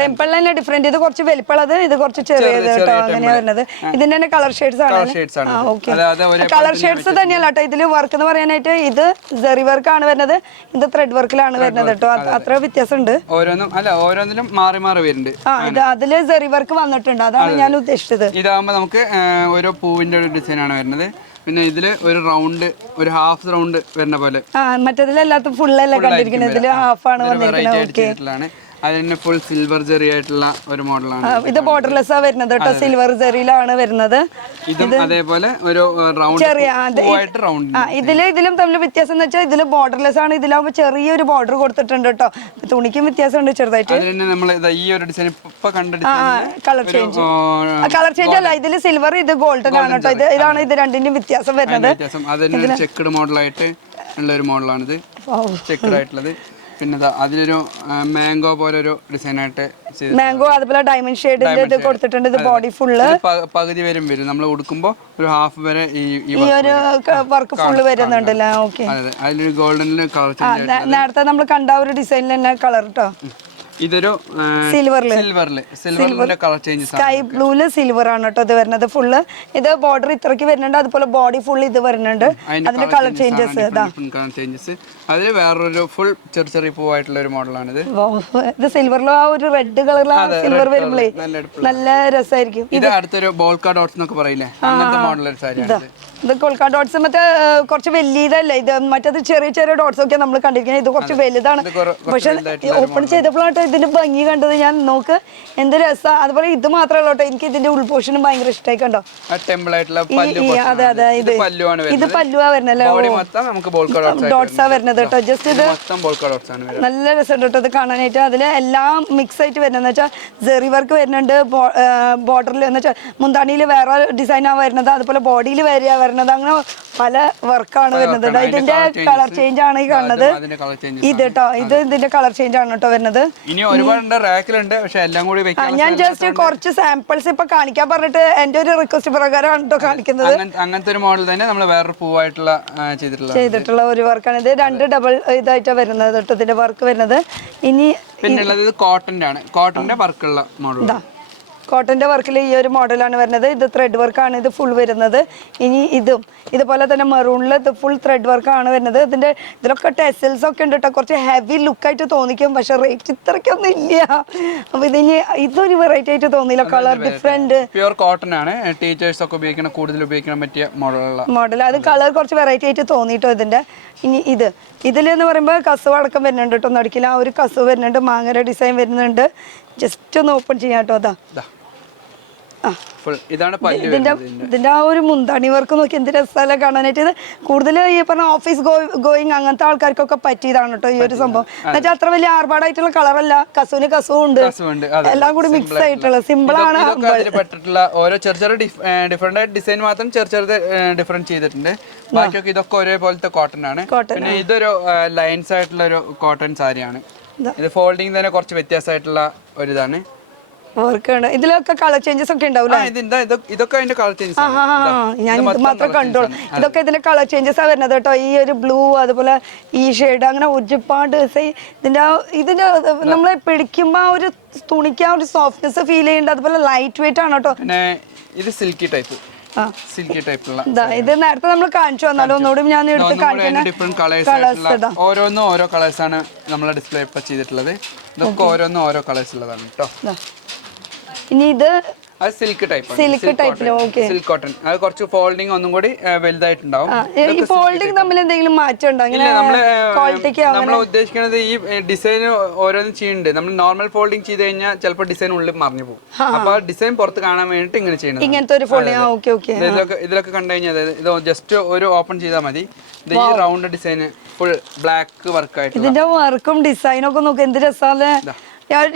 ടെമ്പിൾ തന്നെ ഡിഫറെന്റ്. ഇത് കുറച്ച് വലിപ്പമുള്ളത്, ഇത് കുറച്ച് ചെറിയത് കേട്ടോ. അങ്ങനെയാ വരുന്നത്. ഇതിന്റെ തന്നെ കളർ ഷെയ്ഡ്സ് ആണ്. കളർ ഷെയ്ഡ്സ് തന്നെയല്ല കേട്ടോ ഇതില് വർക്ക് എന്ന് പറയാനായിട്ട്. ഇത് സെറി വർക്ക് ആണ് വരുന്നത്, ഇത് ത്രെഡ് വർക്കിലാണ് വരുന്നത് കേട്ടോ. അത്ര വ്യത്യാസമുണ്ട്. ഓരോന്നിലും മാറി മാറി വരുന്നുണ്ട്. അതില് സെറി വർക്ക് വന്നിട്ടുണ്ട്, അതാണ് ഞാൻ ഉദ്ദേശിച്ചത്. ഇതാകുമ്പോ നമുക്ക് ഓരോ പൂവിന്റെ ഒരു ഡിസൈൻ ആണ് വരുന്നത്. പിന്നെ ഇതില് ഒരു റൗണ്ട്, ഒരു ഹാഫ് റൗണ്ട് വരുന്ന പോലെ. മറ്റേതിലെല്ലാത്തും ഫുള്ളല്ല കണ്ടിരിക്കുന്നത്, ഇതില് ഹാഫ് ആണ് വന്നിരിക്കുന്നത്. അതിന് ഫുൾ സിൽവർ ജെറി ആയിട്ടുള്ള ഒരു മോഡലാണ്. ഇത് ബോർഡർലെസ് വരുന്നത് കേട്ടോ, സിൽവർ ജെറിയിലാണ് വരുന്നത്. ഇതും അതേപോലെ ഒരു റൗണ്ട് റൗണ്ട്. ഇതിലും തമ്മിൽ വ്യത്യാസം എന്ന് വെച്ചാൽ ഇതില് ബോർഡർലെസ് ആണ്, ഇതിലാവുമ്പോ ചെറിയൊരു ബോർഡർ കൊടുത്തിട്ടുണ്ട് കേട്ടോ. തുണിക്കും വ്യത്യാസമുണ്ട് ചെറുതായിട്ട്. ഈ ഒരു ഡിസൈൻ കളർ ചേഞ്ച് അല്ല, ഇതില് സിൽവർ, ഇത് ഗോൾഡൻ ആണ് കേട്ടോ. ഇതാണ് ഇത് രണ്ടിന്റെയും വ്യത്യാസം വരുന്നത്. അതിന് ചെക്കഡ് മോഡലായിട്ട് ഉള്ള ഒരു മോഡലാണിത്, ചെക്കഡ് ആയിട്ടുള്ളത്. പിന്നെ അതിലൊരു മാംഗോ പോലെ ഒരു ഡിസൈൻ ആയിട്ട് മാംഗോ, അതുപോലെ ഡയമണ്ട് ഷെയ്ഡിന്റെ ഇത് കൊടുത്തിട്ടുണ്ട്. ഇത് ബോഡി ഫുള്ള് പകുതി വരും നമ്മൾ ഉടുക്കുമ്പോ ഒരു ഹാഫ് വരെ ഈ ഒരു വർക്ക് ഫുള്ള് വരുന്നുണ്ടല്ലോ. ഓക്കെ, അതിലൊരു ഗോൾഡനിൽ കളർ ചേഞ്ച്. നേരത്തെ നമ്മൾ കണ്ട ഒരു ഡിസൈനിൽ തന്നെ കളർ കേട്ടോ. ഇതൊരു സിൽവറിലെ കളർ ചേഞ്ച്, സ്കൈ ബ്ലൂല് സിൽവർ ആണ് കേട്ടോ ഇത് വരുന്നത് ഫുള്ള്. ഇത് ബോർഡർ ഇത്രയ്ക്ക് വരുന്നുണ്ട്, അതുപോലെ ബോഡി ഫുൾ ഇത് വരുന്നുണ്ട്. അതിന്റെ കളർ ചേഞ്ചസ് അതില് വേറൊരു ഫുൾ ചെറിയ പൂവായിട്ടുള്ള ഒരു മോഡലാണിത്. ഇത് സിൽവറിലും ആ ഒരു റെഡ് കളറിലാണ് സിൽവർ വരുമ്പോഴേ നല്ല രസമായിരിക്കും. ഇത് അടുത്തൊരു ബോൾക്കാ ഡോട്ട്സ് എന്നൊക്കെ പറയില്ലേ, അങ്ങനത്തെ മോഡലൊരു സാരിയാണ്. ഇത് കൊൽക്ക ഡോട്ട്സ് മറ്റേ കുറച്ച് വലിയതല്ലേ ഇത്, മറ്റേത് ചെറിയ ചെറിയ ഡോട്ട്സ് ഒക്കെ നമ്മൾ കണ്ടിരിക്കുന്നത്. ഇത് കുറച്ച് വലുതാണ്. പക്ഷെ ഓപ്പൺ ചെയ്തപ്പോഴാട്ടോ ഇതിന്റെ ഭംഗി കണ്ടത്. ഞാൻ നോക്ക് എന്ത് രസം. അതുപോലെ ഇത് മാത്രമല്ല കേട്ടോ, എനിക്ക് ഇതിന്റെ ഉൾപോഷനും ഭയങ്കര ഇഷ്ടമായി കണ്ടോ. അതെ അതെ, ഇത് പല്ലുവാ വരുന്നല്ലേ, ഡോട്ട്സാ വരുന്നത് കേട്ടോ. ജസ്റ്റ് ഇത് നല്ല രസമുണ്ട് കേട്ടോ ഇത് കാണാനായിട്ട്. അതിൽ എല്ലാം മിക്സ് ആയിട്ട് വരുന്നതെന്ന് വെച്ചാൽ സെറി വർക്ക് വരുന്നുണ്ട്, ബോർഡറിൽ എന്ന് വെച്ചാൽ മുന്താണിയിൽ വേറെ ഡിസൈനാണ് വരുന്നത്, അതുപോലെ ബോഡിയിൽ വരുന്നത്, അങ്ങനെ പല വർക്കാണ് വരുന്നത്. ഇതിന്റെ കളർ ചേഞ്ച് ആണ് ഈ കാണുന്നത്. ഇത് കേട്ടോ, ഇത് ഇതിന്റെ കളർ ചേഞ്ച് ആണ് കേട്ടോ വരുന്നത്. ഞാൻ ജസ്റ്റ് കുറച്ച് സാമ്പിൾസ് ഇപ്പൊ കാണിക്കാൻ പറഞ്ഞിട്ട് എന്റെ ഒരു റിക്വസ്റ്റ് പ്രകാരമാണ് കേട്ടോ കാണിക്കുന്നത്. അങ്ങനത്തെ ഒരു മോഡൽ തന്നെ നമ്മൾ വേറെ പൂവായിട്ടുള്ള ചെയ്തിട്ടുള്ള ഒരു വർക്കാണ് ഇത്. 2 ഡബിൾ ഇതായിട്ടാണ് വരുന്നത് കേട്ടോ ഇതിന്റെ വർക്ക് വരുന്നത്. ഇനി പിന്നെ കോട്ടന്റെ ആണ്, കോട്ടന്റെ വർക്കുള്ള മോഡൽ. കോട്ടന്റെ വർക്കിൽ ഈ ഒരു മോഡലാണ് വരുന്നത്. ഇത് ത്രെഡ് വർക്കാണ് ഇത് ഫുൾ വരുന്നത്. ഇനി ഇതും ഇതുപോലെ തന്നെ മെറൂണിൽ ഇത് ഫുൾ ത്രെഡ് വർക്കാണ് വരുന്നത്. ഇതിലൊക്കെ ടെസൽസ് ഒക്കെ ഉണ്ട് കേട്ടോ. കുറച്ച് ഹെവി ലുക്കായിട്ട് തോന്നിക്കും, പക്ഷെ റേറ്റ് ഇത്രയ്ക്കൊന്നും ഇല്ല. അപ്പൊ ഇതൊരു വെറൈറ്റി ആയിട്ട് തോന്നിയില്ല. കളർ ഡിഫറെന്റ്, പ്യൂർ കോട്ടൺ ആണ്. ടീച്ചേഴ്സ് ഒക്കെ ഉപയോഗിക്കണം, കൂടുതൽ ഉപയോഗിക്കാൻ പറ്റിയ മോഡൽ. അത് കളർ കുറച്ച് വെറൈറ്റി ആയിട്ട് തോന്നിട്ടോ ഇതിന്റെ. ഇനി ഇതിലെന്ന് പറയുമ്പോൾ കസവ് അടക്കം വരുന്നുണ്ട് കേട്ടോ. നടുക്കിൽ ആ ഒരു കസവ് വരുന്നുണ്ട്, മാങ്ങര ഡിസൈൻ വരുന്നുണ്ട്. ജസ്റ്റ് ഒന്ന് ഓപ്പൺ ചെയ്യാം കേട്ടോ. ഇതിന്റെ ആ ഒരു മുന്താണി വർക്ക് നോക്കി എന്ത് രസമല്ല കാണാനായിട്ട്. ഇത് കൂടുതൽ ഈ പറഞ്ഞ ഓഫീസ് ഗോയിങ് അങ്ങനത്തെ ആൾക്കാർക്കൊക്കെ പറ്റിയതാണ് കേട്ടോ ഈ ഒരു സംഭവം. എന്നുവെച്ചാൽ അത്ര വലിയ ആർഭാടായിട്ടുള്ള കളറല്ല, കസുവിന് കസുവും ഉണ്ട്, എല്ലാം കൂടി മിക്സ് ആയിട്ടുള്ള സിമ്പിൾ ആണ്. ഓരോ ചെറിയ ഡിഫറെന്റ് ഡിസൈൻ മാത്രം ചെറിയ ഡിഫറെന്റ് ചെയ്തിട്ടുണ്ട്. ബാക്കിയൊക്കെ ഇതൊക്കെ ഒരേപോലത്തെ കോട്ടൺ ആണ്. പിന്നെ ഇതൊരു ലൈൻസ് ആയിട്ടുള്ള ഒരു കോട്ടൺ സാരിയാണ്. ഇത് ഫോൾഡിങ് തന്നെ കുറച്ച് വ്യത്യാസമായിട്ടുള്ള ഒരു ഇതാണ്. ഇതിലൊക്കെ കളർ ചേഞ്ചസ് ഒക്കെ ഉണ്ടാവും. ഞാൻ ഇത് മാത്രം കണ്ടോളൂ. ഇതൊക്കെ ഇതിന്റെ കളർ ചേഞ്ചസ് ആ വരുന്നത് കേട്ടോ. ഈ ഒരു ബ്ലൂ, അതുപോലെ ഈ ഷെയ്ഡ്, അങ്ങനെ ഒരുപാട് ഇതിന്റെ നമ്മളെ പിടിക്കുമ്പോ ആ ഒരു തുണിക്ക് ആ ഒരു സോഫ്റ്റ്നെസ് ഫീൽ ചെയ്യുന്നുണ്ട്. അതുപോലെ ലൈറ്റ് വെയിറ്റ് ആണ് കേട്ടോ. ഇത് സിൽക്കി ടൈപ്പ്, സിൽക്കി ടൈപ്പുള്ള ഇത് നേരത്തെ നമ്മൾ കാണിച്ചു വന്നാലും ഒന്നുകൂടി ഞാൻ എടുത്ത് കാണിക്കുന്ന ഡിഫറെന്റ് കളേഴ്സ്, ഓരോന്നും ഓരോ കളേഴ്സ് ആണ് നമ്മളെ ഡിസ്പ്ലേ ഇപ്പൊ ചെയ്തിട്ടുള്ളത്. ഇതൊക്കെ ഓരോന്നും ഓരോ കളേഴ്സ് ഉള്ളതാണ് കേട്ടോ. ഇനി ഇത് അത് സിൽക്ക് ടൈപ്പ്, സിൽക്ക് ടൈപ്പില്. Okay, silk cotton. അത് കുറച്ച് ഫോൾഡിങ് ഒന്നും കൂടി വലുതായിട്ടുണ്ടാവും. ഈ ഫോൾഡിങ് തമ്മിൽ എന്തെങ്കിലും മാറ്റം ഉണ്ടോ? ക്വാളിറ്റിക്ക് നമ്മൾ ഉദ്ദേശിക്കുന്നത് ഈ ഡിസൈൻ ഓരോന്നും ചെയ്യുന്നുണ്ട്. നമ്മൾ നോർമൽ ഫോൾഡിങ് ചെയ്ത് കഴിഞ്ഞാൽ ചിലപ്പോൾ ഡിസൈൻ ഉള്ളിൽ മറിഞ്ഞു പോകും. അപ്പൊ ആ ഡിസൈൻ പുറത്ത് കാണാൻ വേണ്ടിട്ട് ഇങ്ങനെ ചെയ്യണം. ഇങ്ങനത്തെ ഒരു ഫോൾഡിങ്. Okay okay. ഇതിലൊക്കെ കണ്ടു കഴിഞ്ഞാൽ ഇത് ജസ്റ്റ് ഒരു ഓപ്പൺ ചെയ്താൽ മതി. ഇത് ഈ round design full black work ആയിട്ട്. ഇതിന്റെ വർക്കും ഡിസൈനും ഒക്കെ നോക്കി എന്ത് രസമല്ലേ.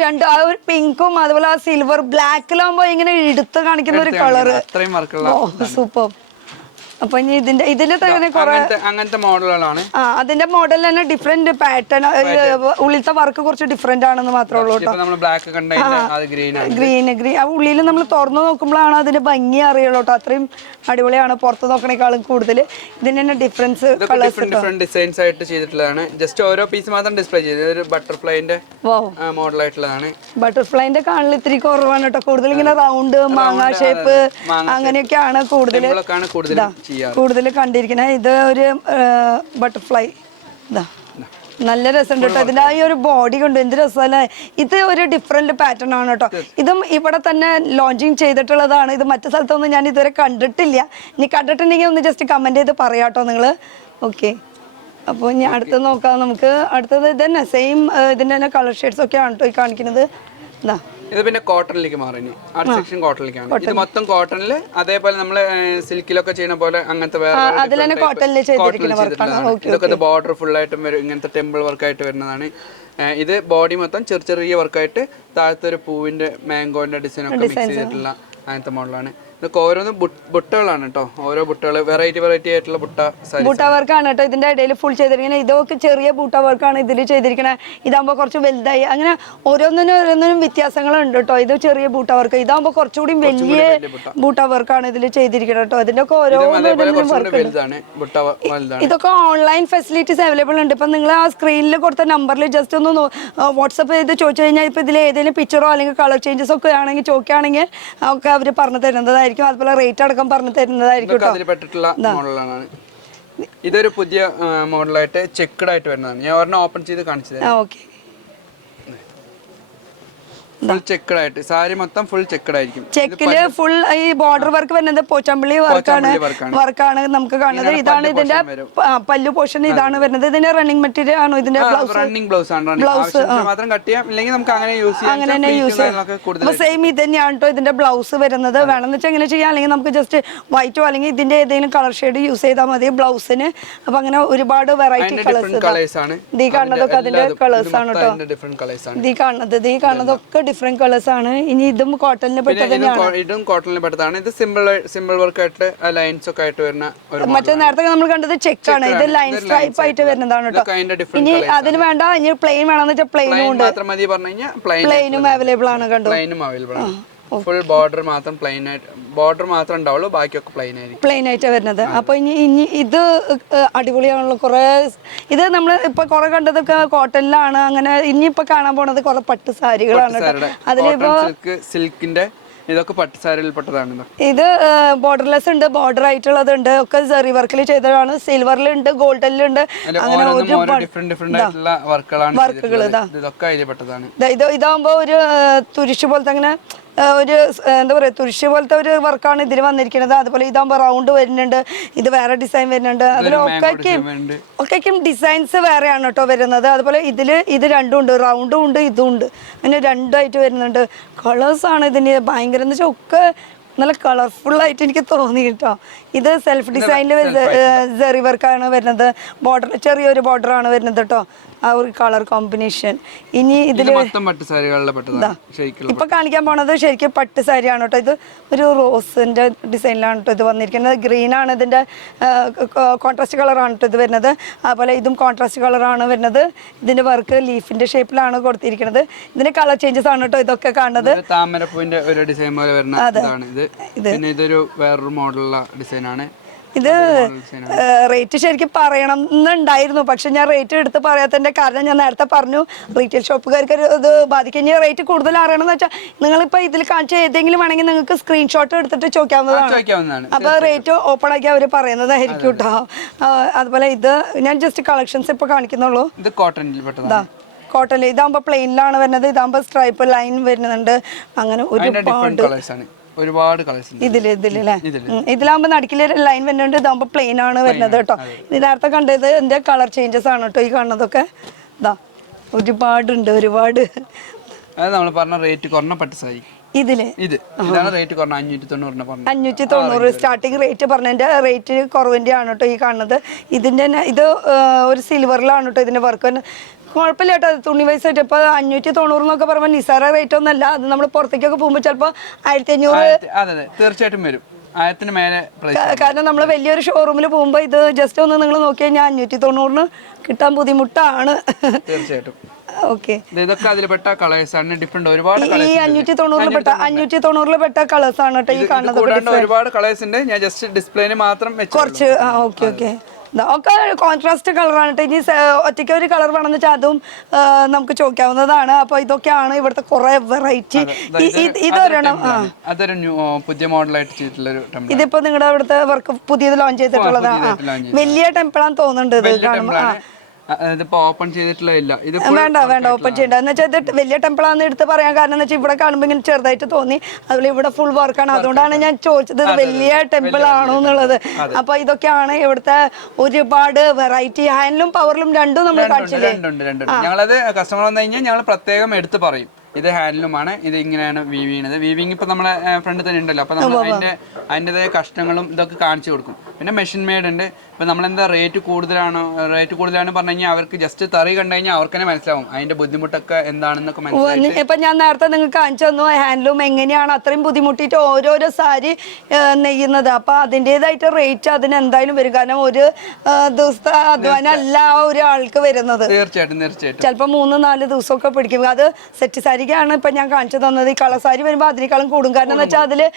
രണ്ട് ആ ഒരു പിങ്കും അതുപോലെ ആ സിൽവർ ബ്ലാക്കിലാകുമ്പോ ഇങ്ങനെ എടുത്ത് കാണിക്കുന്ന ഒരു കളറ്. അത്രയും വർക്കുള്ള സൂപ്പർ. അപ്പൊ ഇനി ഇതില് തന്നെ അങ്ങനത്തെ മോഡലുകളാണ്. അതിന്റെ മോഡൽ തന്നെ ഡിഫറെന്റ് പാറ്റേൺ, ഉള്ളിലത്തെ വർക്ക് കുറച്ച് ഡിഫറെന്റ് ആണെന്ന് മാത്രമേ ഉള്ളൂ കേട്ടോ. ഗ്രീൻ ആ ഉള്ളിൽ നമ്മൾ തുറന്നു നോക്കുമ്പോഴാണ് അതിന്റെ ഭംഗി അറിയുള്ളൂ കേട്ടോ. അത്രയും അടിപൊളിയാണ് പുറത്ത് നോക്കണേക്കാളും കൂടുതൽ. ഇതിന് തന്നെ ഡിഫറൻസ് ഡിഫറെന്റ് ഡിസൈൻസ് ആയിട്ട് ചെയ്തിട്ടുള്ളതാണ്. ജസ്റ്റ് ഓരോ പീസ് മാത്രം ഡിസ്പ്ലേ ചെയ്തത്. ഒരു ബട്ടർഫ്ലൈന്റെ മോഡൽ ആയിട്ടുള്ളതാണ്. ബട്ടർഫ്ലൈന്റെ കാണൽ ഇത്തിരി കുറവാണ് കേട്ടോ. കൂടുതൽ ഇങ്ങനെ റൗണ്ട് മാങ്ങ ഷേപ്പ് അങ്ങനെയൊക്കെയാണ് കൂടുതൽ കണ്ടിരിക്കുന്നത്. ഇത് ഒരു ബട്ടർഫ്ലൈ. ഇതാ നല്ല രസമുണ്ട് കേട്ടോ. ഇതിന്റെ ഈ ഒരു ബോഡി കൊണ്ട് എന്ത് രസമല്ലേ. ഇത് ഒരു ഡിഫറെന്റ് പാറ്റേൺ ആണ് കേട്ടോ. ഇതും ഇവിടെ തന്നെ ലോഞ്ചിങ് ചെയ്തിട്ടുള്ളതാണ്. ഇത് മറ്റു സ്ഥലത്തൊന്നും ഞാൻ ഇതുവരെ കണ്ടിട്ടില്ല. ഇനി കണ്ടിട്ടുണ്ടെങ്കിൽ ഒന്ന് ജസ്റ്റ് കമന്റ് ചെയ്ത് പറയാട്ടോ നിങ്ങൾ. ഓക്കെ, അപ്പോൾ ഇനി അടുത്ത് നോക്കാം നമുക്ക്. അടുത്തത് ഇത് തന്നെ സെയിം ഇതിന്റെ തന്നെ കളർ ഷെയ്ഡ്സ് ഒക്കെ ആണ് കേട്ടോ ഈ കാണിക്കുന്നത്. ഇതാ ഇത് പിന്നെ കോട്ടണിലേക്ക് മാറി. അടുത്ത സെക്ഷൻ കോട്ടണിലേക്കാണ്. ഇത് മൊത്തം കോട്ടണിൽ അതേപോലെ നമ്മള് സിൽക്കിലൊക്കെ ചെയ്യുന്ന പോലെ അങ്ങനത്തെ ഇതൊക്കെ ബോർഡർ ഫുൾ ആയിട്ടും വരും. ഇങ്ങനത്തെ ടെമ്പിൾ വർക്കായിട്ട് വരുന്നതാണ്. ഇത് ബോഡി മൊത്തം ചെറിയ ചെറിയ വർക്കായിട്ട് താഴത്തെ ഒരു പൂവിന്റെ മാംഗോന്റെ ഡിസൈൻ ഒക്കെ മിക്സ് ചെയ്തിട്ടുള്ള അങ്ങനത്തെ മോഡലാണ്. ഇതൊക്കെ ഓരോന്നും ബുട്ടകളാണ് കേട്ടോ. ഓരോ ബുട്ടകൾ വെറൈറ്റി ആയിട്ടുള്ള ബുട്ട വർക്കാണ് കേട്ടോ. ഇതിന്റെ ഇടയിൽ ഫുൾ ചെയ്തിരിക്കുന്നത്. ഇതൊക്കെ ചെറിയ ബൂട്ട വർക്കാണ് ഇതിൽ ചെയ്തിരിക്കുന്നത്. ഇതാകുമ്പോൾ കുറച്ച് വലുതായി. അങ്ങനെ ഓരോന്നിനും വ്യത്യാസങ്ങളുണ്ട് കേട്ടോ. ഇത് ചെറിയ ബൂട്ട വർക്ക്, ഇതാകുമ്പോൾ കുറച്ചുകൂടി വലിയ ബൂട്ട വർക്കാണ് ഇതിൽ ചെയ്തിരിക്കുന്നത് കേട്ടോ. ഇതിന്റെ ഒക്കെ ഓരോ ഇതൊക്കെ ഓൺലൈൻ ഫെസിലിറ്റീസ് അവൈലബിൾ ഉണ്ട്. ഇപ്പൊ നിങ്ങൾ ആ സ്ക്രീനിൽ കൊടുത്ത നമ്പറിൽ ജസ്റ്റ് ഒന്ന് വാട്സപ്പ് ചെയ്ത് ചോദിച്ചു കഴിഞ്ഞാൽ ഇപ്പൊ ഇതിൽ ഏതെങ്കിലും പിക്ചറോ അല്ലെങ്കിൽ കളർ ചേഞ്ചസ് ഒക്കെ ആണെങ്കിൽ ചോദിക്കുകയാണെങ്കിൽ ഒക്കെ അവർ പറഞ്ഞു തരുന്നതായിരിക്കും. അതുപോലെ റേറ്റ് അടക്കം പറഞ്ഞു തരുന്നതായിരിക്കും. ഇതൊരു പുതിയ മോഡലായിട്ട് ചെക്ക്ഡ് ആയിട്ട് വരുന്നതാണ്. ഞാൻ ഒരെണ്ണം ഓപ്പൺ ചെയ്ത് കാണിച്ചത്. ഫുൾ ചെക്ക്ഡ് ആയിട്ട് സാരി മൊത്തം ഫുൾ ചെക്ക്ഡ് ആയിരിക്കും. ചെക്കില് ഫുൾ ഈ ബോർഡർ വർക്ക് വരുന്നത് പോച്ചമ്പള്ളി വർക്കാണ് നമുക്ക് കാണുന്നത്. ഇതാണ് ഇതിന്റെ പല്ലു പോർഷൻ. ഇതാണ് വരുന്നത്. ഇതിന്റെ റണ്ണിങ് മെറ്റീരിയൽ ആണോ? ഇതിന്റെ റണ്ണിങ് ബ്ലൗസ് ആണ്. മാത്രം കട്ട് ചെയ്യാം, ഇല്ലെങ്കിൽ നമുക്ക് അങ്ങനെ യൂസ് ചെയ്യാം. സെയിം ഇത് തന്നെയാണ് കേട്ടോ ഇതിന്റെ ബ്ലൗസ് വരുന്നത്. വേണമെന്ന് വെച്ചാൽ എങ്ങനെ ചെയ്യാം, അല്ലെങ്കിൽ നമുക്ക് ജസ്റ്റ് വൈറ്റോ അല്ലെങ്കിൽ ഇതിന്റെ ഏതെങ്കിലും കളർ ഷെയ്ഡ് യൂസ് ചെയ്താൽ മതി ബ്ലൗസിന്. അപ്പൊ അങ്ങനെ ഒരുപാട് വെറൈറ്റി കളേഴ്സ് ആണ്. ഈ കാണുന്നതൊക്കെ അതിന്റെ കളേഴ്സ് ആണ് കേട്ടോ. ഈ കാണുന്നതൊക്കെ ഡിഫറെന്റ് കളേഴ്സ് ആണ്. ഇനി ഇതും കോട്ടണിൽ പെട്ടത് തന്നെയാണ്. ഇതും കോട്ടണിൽ പെട്ടതാണ്. ഇത് സിമ്പിൾ വർക്ക് ആയിട്ട് ലൈൻസ് ഒക്കെ ആയിട്ട് വരുന്ന ഒരു. മറ്റേ നേരത്തെ നമ്മൾ കണ്ടത് ചെക്ക് ആണ്. ഇത് ലൈൻ സ്ട്രൈപ്പ് ആയിട്ട് വരുന്നതാണ് കേട്ടോ. ഇനി അതിന് വേണ്ട ഇനി പ്ലെയിൻ വേണമെന്ന് വെച്ചാൽ പ്ലെയിനും ഉണ്ട്. പ്ലെയിനും അവൈലബിൾ ആണ്. കണ്ടോ, പ്ലെയിനും അവൈലബിൾ ആണ്. ഫുൾ ബോർഡർ മാത്രം പ്ലെയിൻ ആയിട്ട്, ബോർഡർ മാത്രം ഉണ്ടാവുള്ളൂ, ബാക്കിയൊക്കെ പ്ലെയിൻ ആയിരിക്കും. പ്ലെയിൻ ആയിട്ട് വരുന്നത്. അപ്പൊ ഇനി ഇത് അടിപൊളിയാണല്ലോ. കുറെ ഇത് നമ്മൾ ഇപ്പൊ കുറെ കണ്ടതൊക്കെ കോട്ടണിലാണ്. അങ്ങനെ ഇനിയിപ്പോ കാണാൻ പോണത് കുറെ പട്ട് സാരികളാണ്. അതിലിപ്പോ സിൽക്കിന്റെ ഇതൊക്കെ പട്ട് സാരിയിൽപ്പെട്ടതാണ്. ഇത് ബോർഡർലെസ് ഉണ്ട്, ബോർഡർ ആയിട്ടുള്ളതുണ്ട്, ഒക്കെ സെറി വർക്കിൽ ചെയ്തതാണ്. സിൽവറിലുണ്ട്, ഗോൾഡനിലുണ്ട്. അങ്ങനെ വർക്കുകൾ ഇതാകുമ്പോ ഒരു തുരിശ് പോലത്തെ അങ്ങനെ ഒരു എന്താ പറയുക തുരിശ് പോലത്തെ ഒരു വർക്കാണ് ഇതിൽ വന്നിരിക്കുന്നത്. അതുപോലെ ഇതാകുമ്പോൾ റൗണ്ട് വരുന്നുണ്ട്. ഇത് വേറെ ഡിസൈൻ വരുന്നുണ്ട്. അതിലൊക്കെയും ഡിസൈൻസ് വേറെയാണ് കേട്ടോ വരുന്നത്. അതുപോലെ ഇത് രണ്ടും ഉണ്ട്, റൗണ്ടും ഉണ്ട് ഇതും ഉണ്ട്. അങ്ങനെ രണ്ടുമായിട്ട് വരുന്നുണ്ട്. കളേഴ്സാണ് ഇതിന് ഭയങ്കര എന്ന് വെച്ചാൽ ഒക്കെ നല്ല കളർഫുൾ ആയിട്ട് എനിക്ക് തോന്നി കേട്ടോ. ഇത് സെൽഫ് ഡിസൈനിൽ സെറി വർക്കാണ് വരുന്നത്. ബോർഡർ ചെറിയൊരു ബോർഡറാണ് വരുന്നത് കേട്ടോ. ആ ഒരു കളർ കോമ്പിനേഷൻ. ഇനി ഇതിൽ ഇപ്പൊ കാണിക്കാൻ പോണത് ശരിക്കും പട്ട് സാരിയാണ് കേട്ടോ. ഇത് ഒരു റോസിന്റെ ഡിസൈനിലാണ് കേട്ടോ ഇത് വന്നിരിക്കുന്നത്. ഗ്രീൻ ആണ് ഇതിന്റെ കോൺട്രാസ്റ്റ് കളറാണ് കേട്ടോ ഇത് വരുന്നത്. അതുപോലെ ഇതും കോൺട്രാസ്റ്റ് കളറാണ് വരുന്നത്. ഇതിന്റെ വർക്ക് ലീഫിന്റെ ഷേപ്പിലാണ് കൊടുത്തിരിക്കുന്നത്. ഇതിന്റെ കളർ ചേഞ്ചസ് ആണ് കേട്ടോ ഇതൊക്കെ കാണുന്നത്. താമരപ്പൂവിന്റെ ഒരു ഡിസൈൻ പോലെ വരുന്ന ഇതാണ് ഇത്. പിന്നെ ഇതൊരു വേറൊരു മോഡലുള്ള ഡിസൈൻ ആണ്. ഇത് റേറ്റ് ശരിക്കും പറയണം എന്നുണ്ടായിരുന്നു, പക്ഷെ ഞാൻ റേറ്റ് എടുത്ത് പറയാത്തതിന്റെ കാരണം ഞാൻ നേരത്തെ പറഞ്ഞു റീറ്റെയിൽ ഷോപ്പുകാർക്ക് ഇത് ബാധിക്കും. റേറ്റ് കൂടുതൽ അറിയണമെന്ന് വെച്ചാൽ നിങ്ങളിപ്പോ ഇതിൽ കാണിച്ച ഏതെങ്കിലും വേണമെങ്കിൽ നിങ്ങൾക്ക് സ്ക്രീൻഷോട്ട് എടുത്തിട്ട് ചോദിക്കാവുന്നതാണ്. അപ്പൊ റേറ്റ് ഓപ്പൺ ആക്കി അവർ പറയുന്നതായിരിക്കും കേട്ടോ. അതുപോലെ ഇത് ഞാൻ ജസ്റ്റ് കളക്ഷൻസ് ഇപ്പൊ കാണിക്കുന്നുള്ളൂ. ഇത് കോട്ടൺ കോട്ടൺ ഇതാകുമ്പോ പ്ലെയിനിലാണ് വരുന്നത്, ഇതാകുമ്പോ സ്ട്രൈപ്പ് ലൈൻ വരുന്നുണ്ട്. അങ്ങനെ ഒരുപാട് കളേഴ്സ് ഇതിലാകുമ്പോ നടുക്കില് ലൈൻ വരുന്നുണ്ട്, ഇതാകുമ്പോ പ്ലെയിൻ ആണ് വരുന്നത് കേട്ടോ. ഇത് നേരത്തെ കണ്ടത് എന്റെ കളർ ചേഞ്ചസ് ആണ് കേട്ടോ. ഈ കാണുന്നതൊക്കെ ഇതാ ഒരുപാടുണ്ട്. നമ്മൾ പറഞ്ഞ റേറ്റ് കുറഞ്ഞ പട്ട് സാരി ഇതാണ് റേറ്റ് കുറഞ്ഞ 590 സ്റ്റാർട്ടിങ് റേറ്റ് പറഞ്ഞതിന്റെ റേറ്റ് കുറവിന്റെ ആണ് കേട്ടോ ഈ കാണുന്നത്. ഇതിന്റെ ഇത് ഒരു സിൽവറിലാണ് കേട്ടോ ഇതിന്റെ വർക്ക്. കുഴപ്പമില്ല കേട്ടോ, തുണി വൈസ് ആയിട്ട് ഇപ്പൊ 590 എന്നൊക്കെ പറയുമ്പോൾ നിസാര റേറ്റ് ഒന്നല്ല. അത് നമ്മൾ പുറത്തേക്കൊക്കെ പോകുമ്പോൾ ചിലപ്പോൾ 1500 തീർച്ചയായിട്ടും വരും. കാരണം നമ്മൾ വലിയൊരു ഷോറൂമിൽ പോകുമ്പോൾ ഇത് ജസ്റ്റ് ഒന്ന് നിങ്ങൾ നോക്കി കഴിഞ്ഞാൽ 590 കിട്ടാൻ ബുദ്ധിമുട്ടാണ്. തീർച്ചയായിട്ടും. ഓക്കെ, ഇതൊക്കെ അതിൽപ്പെട്ട കളേഴ്സ് ആണ്. ഡിഫറെന്റ് ഒരുപാട് ഈ 590 പെട്ട കളേഴ്സ് ആണ് കേട്ടോ ഈ കാണുന്നത്. ഒരുപാട് കളേഴ്സ് ഉണ്ട്. ഞാൻ ജസ്റ്റ് ഡിസ്പ്ലേന് മാത്രം കുറച്ച് ഓക്കെ ഒക്കെ കോൺട്രാസ്റ്റ് കളറാണ് കേട്ടോ. ഇനി ഒറ്റയ്ക്ക് ഒരു കളർ വേണമെന്ന് വെച്ചാൽ അതും നമുക്ക് ചോദിക്കാവുന്നതാണ്. അപ്പൊ ഇതൊക്കെയാണ് ഇവിടുത്തെ കുറെ വെറൈറ്റി. ഇതൊരെണ്ണം പുതിയ മോഡലായിട്ട് ചെയ്തിട്ടുള്ള ഇതിപ്പോ നിങ്ങളുടെ അവിടുത്തെ വർക്ക് പുതിയത് ലോഞ്ച് ചെയ്തിട്ടുള്ളതാണ്. വലിയ ടെമ്പിളാന്ന് തോന്നുന്നുണ്ട് ഇത് കാണുമ്പോ. ഓപ്പൺ ചെയ്തിട്ടില്ല. വേണ്ട ഓപ്പൺ ചെയ്യണ്ട എന്ന് വെച്ചാൽ ഇത് വലിയ ടെമ്പിളാന്ന് എടുത്ത് പറയാൻ കാരണം എന്ന് വെച്ചാൽ ഇവിടെ കാണുമ്പോൾ ഇങ്ങനെ ചെറുതായിട്ട് തോന്നി. അതുപോലെ ഇവിടെ ഫുൾ വർക്കാണ്. അതുകൊണ്ടാണ് ഞാൻ ചോദിച്ചത് വലിയ ടെമ്പിൾ ആണോ എന്നുള്ളത്. അപ്പൊ ഇതൊക്കെയാണ് ഇവിടുത്തെ ഒരുപാട് വെറൈറ്റി. ഹാൻഡിലും പവറിലും രണ്ടും നമ്മൾ കാണിച്ചില്ലേ. ഞങ്ങളത് കസ്റ്റമർ വന്നു കഴിഞ്ഞാൽ ഞങ്ങൾ പ്രത്യേകം എടുത്ത് പറയും ഇത് ഹാൻഡിലുമാണ്, ഇത് ഇങ്ങനെയാണ് വീവ് ചെയ്യുന്നത്. വീവിങ് ഇപ്പൊ നമ്മളെ ഫ്രണ്ട് തന്നെ ഉണ്ടല്ലോ. അപ്പൊ നമ്മൾ അതിൻ്റെതായ കഷ്ടങ്ങളും ഇതൊക്കെ കാണിച്ചു കൊടുക്കും. പിന്നെ മെഷീൻ മെയ്ഡ് ഉണ്ട്. ഇപ്പൊ നമ്മളെന്താ റേറ്റ് കൂടുതലാണ് പറഞ്ഞു കഴിഞ്ഞാൽ അവർക്ക് ജസ്റ്റ് തറി കണ്ടു കഴിഞ്ഞാൽ അവർക്ക് തന്നെ മനസ്സിലാവും അതിന്റെ ബുദ്ധിമുട്ടൊക്കെ എന്താണെന്നൊക്കെ മനസ്സിലാവും. ഇപ്പൊ ഞാൻ നേരത്തെ നിങ്ങൾക്ക് കാണിച്ചു തന്നു ഹാൻഡ്ലൂം എങ്ങനെയാണ് അത്രയും ബുദ്ധിമുട്ടിയിട്ട് ഓരോരോ സാരി നെയ്യുന്നത്. അപ്പൊ അതിൻ്റെതായിട്ട് റേറ്റ് അതിന് എന്തായാലും വരും. കാരണം ഒരു ദിവസത്തെ അധ്വാനം അല്ല ഒരാൾക്ക് വരുന്നത്. തീർച്ചയായിട്ടും ചിലപ്പോ 3-4 ദിവസമൊക്കെ പിടിക്കും. അത് സെറ്റ് സാരിക്കാണ് ഇപ്പൊ ഞാൻ കാണിച്ചു തന്നത്. ഈ കളർ സാരി വരുമ്പോ അതിനേക്കാളും കൂടും. കാരണം എന്ന് വെച്ചാൽ അതില്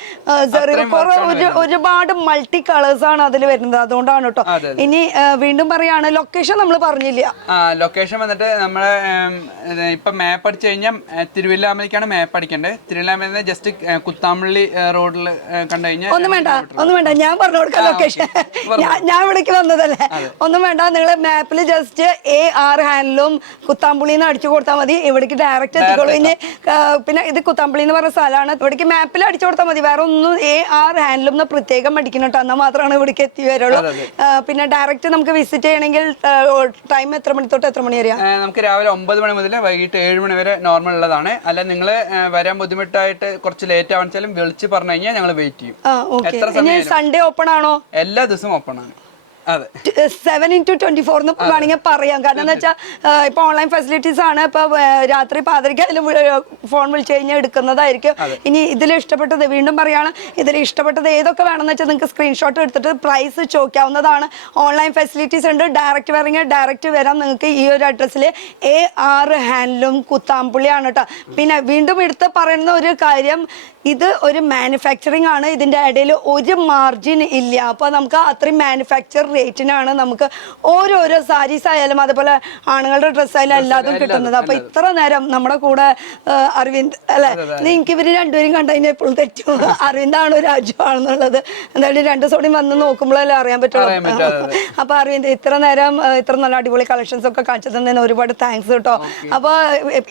ഒരുപാട് മൾട്ടി കളേഴ്സ് ആണ് അതിൽ വരുന്നത്. അതുകൊണ്ടാണ് കേട്ടോ. ഇനി വീണ്ടും പറയാണ് ലൊക്കേഷൻ നമ്മൾ പറഞ്ഞില്ല. ലൊക്കേഷൻ വന്നിട്ട് നമ്മളെ ഇപ്പൊ മാപ്പ് അടിച്ചു കഴിഞ്ഞാൽ തിരുവല്ലാമലേക്കാണ് മാപ്പ് അടിക്കേണ്ടത്. തിരുവല്ലാമല ജസ്റ്റ് കുത്താമ്പള്ളി റോഡിൽ കണ്ടു കഴിഞ്ഞാൽ ഒന്നും വേണ്ട ഞാൻ പറഞ്ഞു കൊടുക്കാം ലൊക്കേഷൻ. ഞാൻ ഇവിടേക്ക് വന്നതല്ലേ. ഒന്നും വേണ്ട, നിങ്ങൾ മാപ്പിൽ ജസ്റ്റ് AR ഹാൻഡിലും കുത്താമ്പുള്ളിന്ന് അടിച്ചു കൊടുത്താൽ മതി. ഇവിടേക്ക് ഡയറക്റ്റ് എത്തിക്കോളൂ. ഇനി പിന്നെ ഇത് കുത്താമ്പള്ളി എന്ന് പറഞ്ഞ സ്ഥലമാണ്. ഇവിടേക്ക് മാപ്പിൽ അടിച്ചു കൊടുത്താൽ മതി. വേറെ ഒന്നും AR ഹാൻഡിലും പ്രത്യേകം പഠിക്കണം കേട്ടോ. എന്നാൽ മാത്രമാണ് ഇവിടേക്ക് എത്തി വരുള്ളൂ. പിന്നെ ഡയറക്റ്റ് നമുക്ക് വിസിറ്റ് ചെയ്യണമെങ്കിൽ ടൈം എത്ര മണി തൊട്ട് എത്ര മണി വരെയാ? നമുക്ക് രാവിലെ 9 മണി മുതൽ വൈകിട്ട് 7 മണി വരെ നോർമൽ ഉള്ളതാണ്. അല്ല നിങ്ങൾ വരാൻ ബുദ്ധിമുട്ടായിട്ട് കുറച്ച് ലേറ്റ് ആവാണെച്ചാലും വിളിച്ച് പറഞ്ഞു കഴിഞ്ഞാൽ ഞങ്ങൾ വെയിറ്റ് ചെയ്യും. സൺഡേ ഓപ്പൺ ആണോ? എല്ലാ ദിവസവും ഓപ്പൺ ആണ്. 7x24 എന്ന് വേണമെങ്കിൽ പറയാം. കാരണം എന്ന് വെച്ചാൽ ഇപ്പൊ ഓൺലൈൻ ഫെസിലിറ്റീസ് ആണ്. ഇപ്പൊ രാത്രി പാതിരിക്കായാലും ഫോൺ വിളിച്ചു കഴിഞ്ഞാൽ എടുക്കുന്നതായിരിക്കും. ഇനി ഇതിൽ ഇഷ്ടപ്പെട്ടത് വീണ്ടും പറയാണ്, ഇതിൽ ഇഷ്ടപ്പെട്ടത് ഏതൊക്കെ വേണമെന്ന് വെച്ചാൽ നിങ്ങൾക്ക് സ്ക്രീൻഷോട്ട് എടുത്തിട്ട് പ്രൈസ് ചോദിക്കാവുന്നതാണ്. ഓൺലൈൻ ഫെസിലിറ്റീസ് ഉണ്ട്. ഡയറക്റ്റ് വരണമെങ്കിൽ ഡയറക്റ്റ് വരാം നിങ്ങൾക്ക് ഈ ഒരു അഡ്രസ്സിൽ. AR ഹാൻഡിലും കുത്താമ്പുള്ളിയാണ് കേട്ടോ. പിന്നെ വീണ്ടും എടുത്ത് പറയുന്ന ഒരു കാര്യം, ഇത് ഒരു മാനുഫാക്ചറിങ് ആണ്. ഇതിന്റെ ഇടയിൽ ഒരു മാർജിൻ ഇല്ല. അപ്പൊ നമുക്ക് അത്രയും മാനുഫാക്ചർ റേറ്റിനാണ് നമുക്ക് ഓരോരോ സാരീസ് ആയാലും അതുപോലെ ആണുങ്ങളുടെ ഡ്രസ്സ് ആയാലും എല്ലാതും കിട്ടുന്നത്. അപ്പൊ ഇത്ര നേരം നമ്മുടെ കൂടെ അരവിന്ദ് അല്ലെ, നിങ്ങൾക്ക് ഇവര് രണ്ടുപേരും കണ്ടു കഴിഞ്ഞാൽ എപ്പോഴും തെറ്റും. അരവിന്ദാണോ രാജു ആണെന്നുള്ളത് എന്തായാലും 2 സോഡിയും വന്ന് നോക്കുമ്പോഴല്ലേ അറിയാൻ പറ്റുള്ളൂ. അപ്പൊ അരവിന്ദ് ഇത്ര നേരം ഇത്ര നല്ല അടിപൊളി കളക്ഷൻസ് ഒക്കെ കാണിച്ചു തന്നതിന് ഒരുപാട് താങ്ക്സ് കേട്ടോ. അപ്പൊ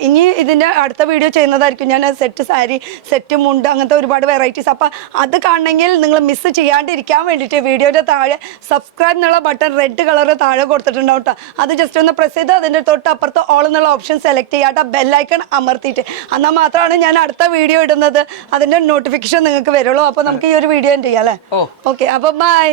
ഇനി ഇതിന്റെ അടുത്ത വീഡിയോ ചെയ്യുന്നതായിരിക്കും. ഞാൻ സെറ്റ് സാരി, സെറ്റ് മുണ്ട്, അങ്ങനത്തെ ഒരുപാട് വെറൈറ്റീസ്. അപ്പൊ അത് കാണണമെങ്കിൽ നിങ്ങൾ മിസ് ചെയ്യാണ്ടിരിക്കാൻ വേണ്ടിയിട്ട് വീഡിയോയുടെ താഴെ സബ്സ്ക്രൈബ് എന്നുള്ള ബട്ടൺ റെഡ് കളർ താഴെ കൊടുത്തിട്ടുണ്ടാവും കേട്ടോ. അത് ജസ്റ്റ് ഒന്ന് പ്രസ് ചെയ്ത് അതിന്റെ തൊട്ടപ്പുറത്ത് ഓൾ എന്നുള്ള ഓപ്ഷൻ സെലക്ട് ചെയ്യാട്ടോ. ബെല്ലൈക്കൺ അമർത്തിയിട്ട് എന്നാൽ മാത്രമാണ് ഞാൻ അടുത്ത വീഡിയോ ഇടുന്നത് അതിന്റെ നോട്ടിഫിക്കേഷൻ നിങ്ങൾക്ക് വരുള്ളൂ. അപ്പൊ നമുക്ക് ഈ ഒരു വീഡിയോ ചെയ്യാം അല്ലേ? ഓക്കെ, അപ്പൊ ബൈ.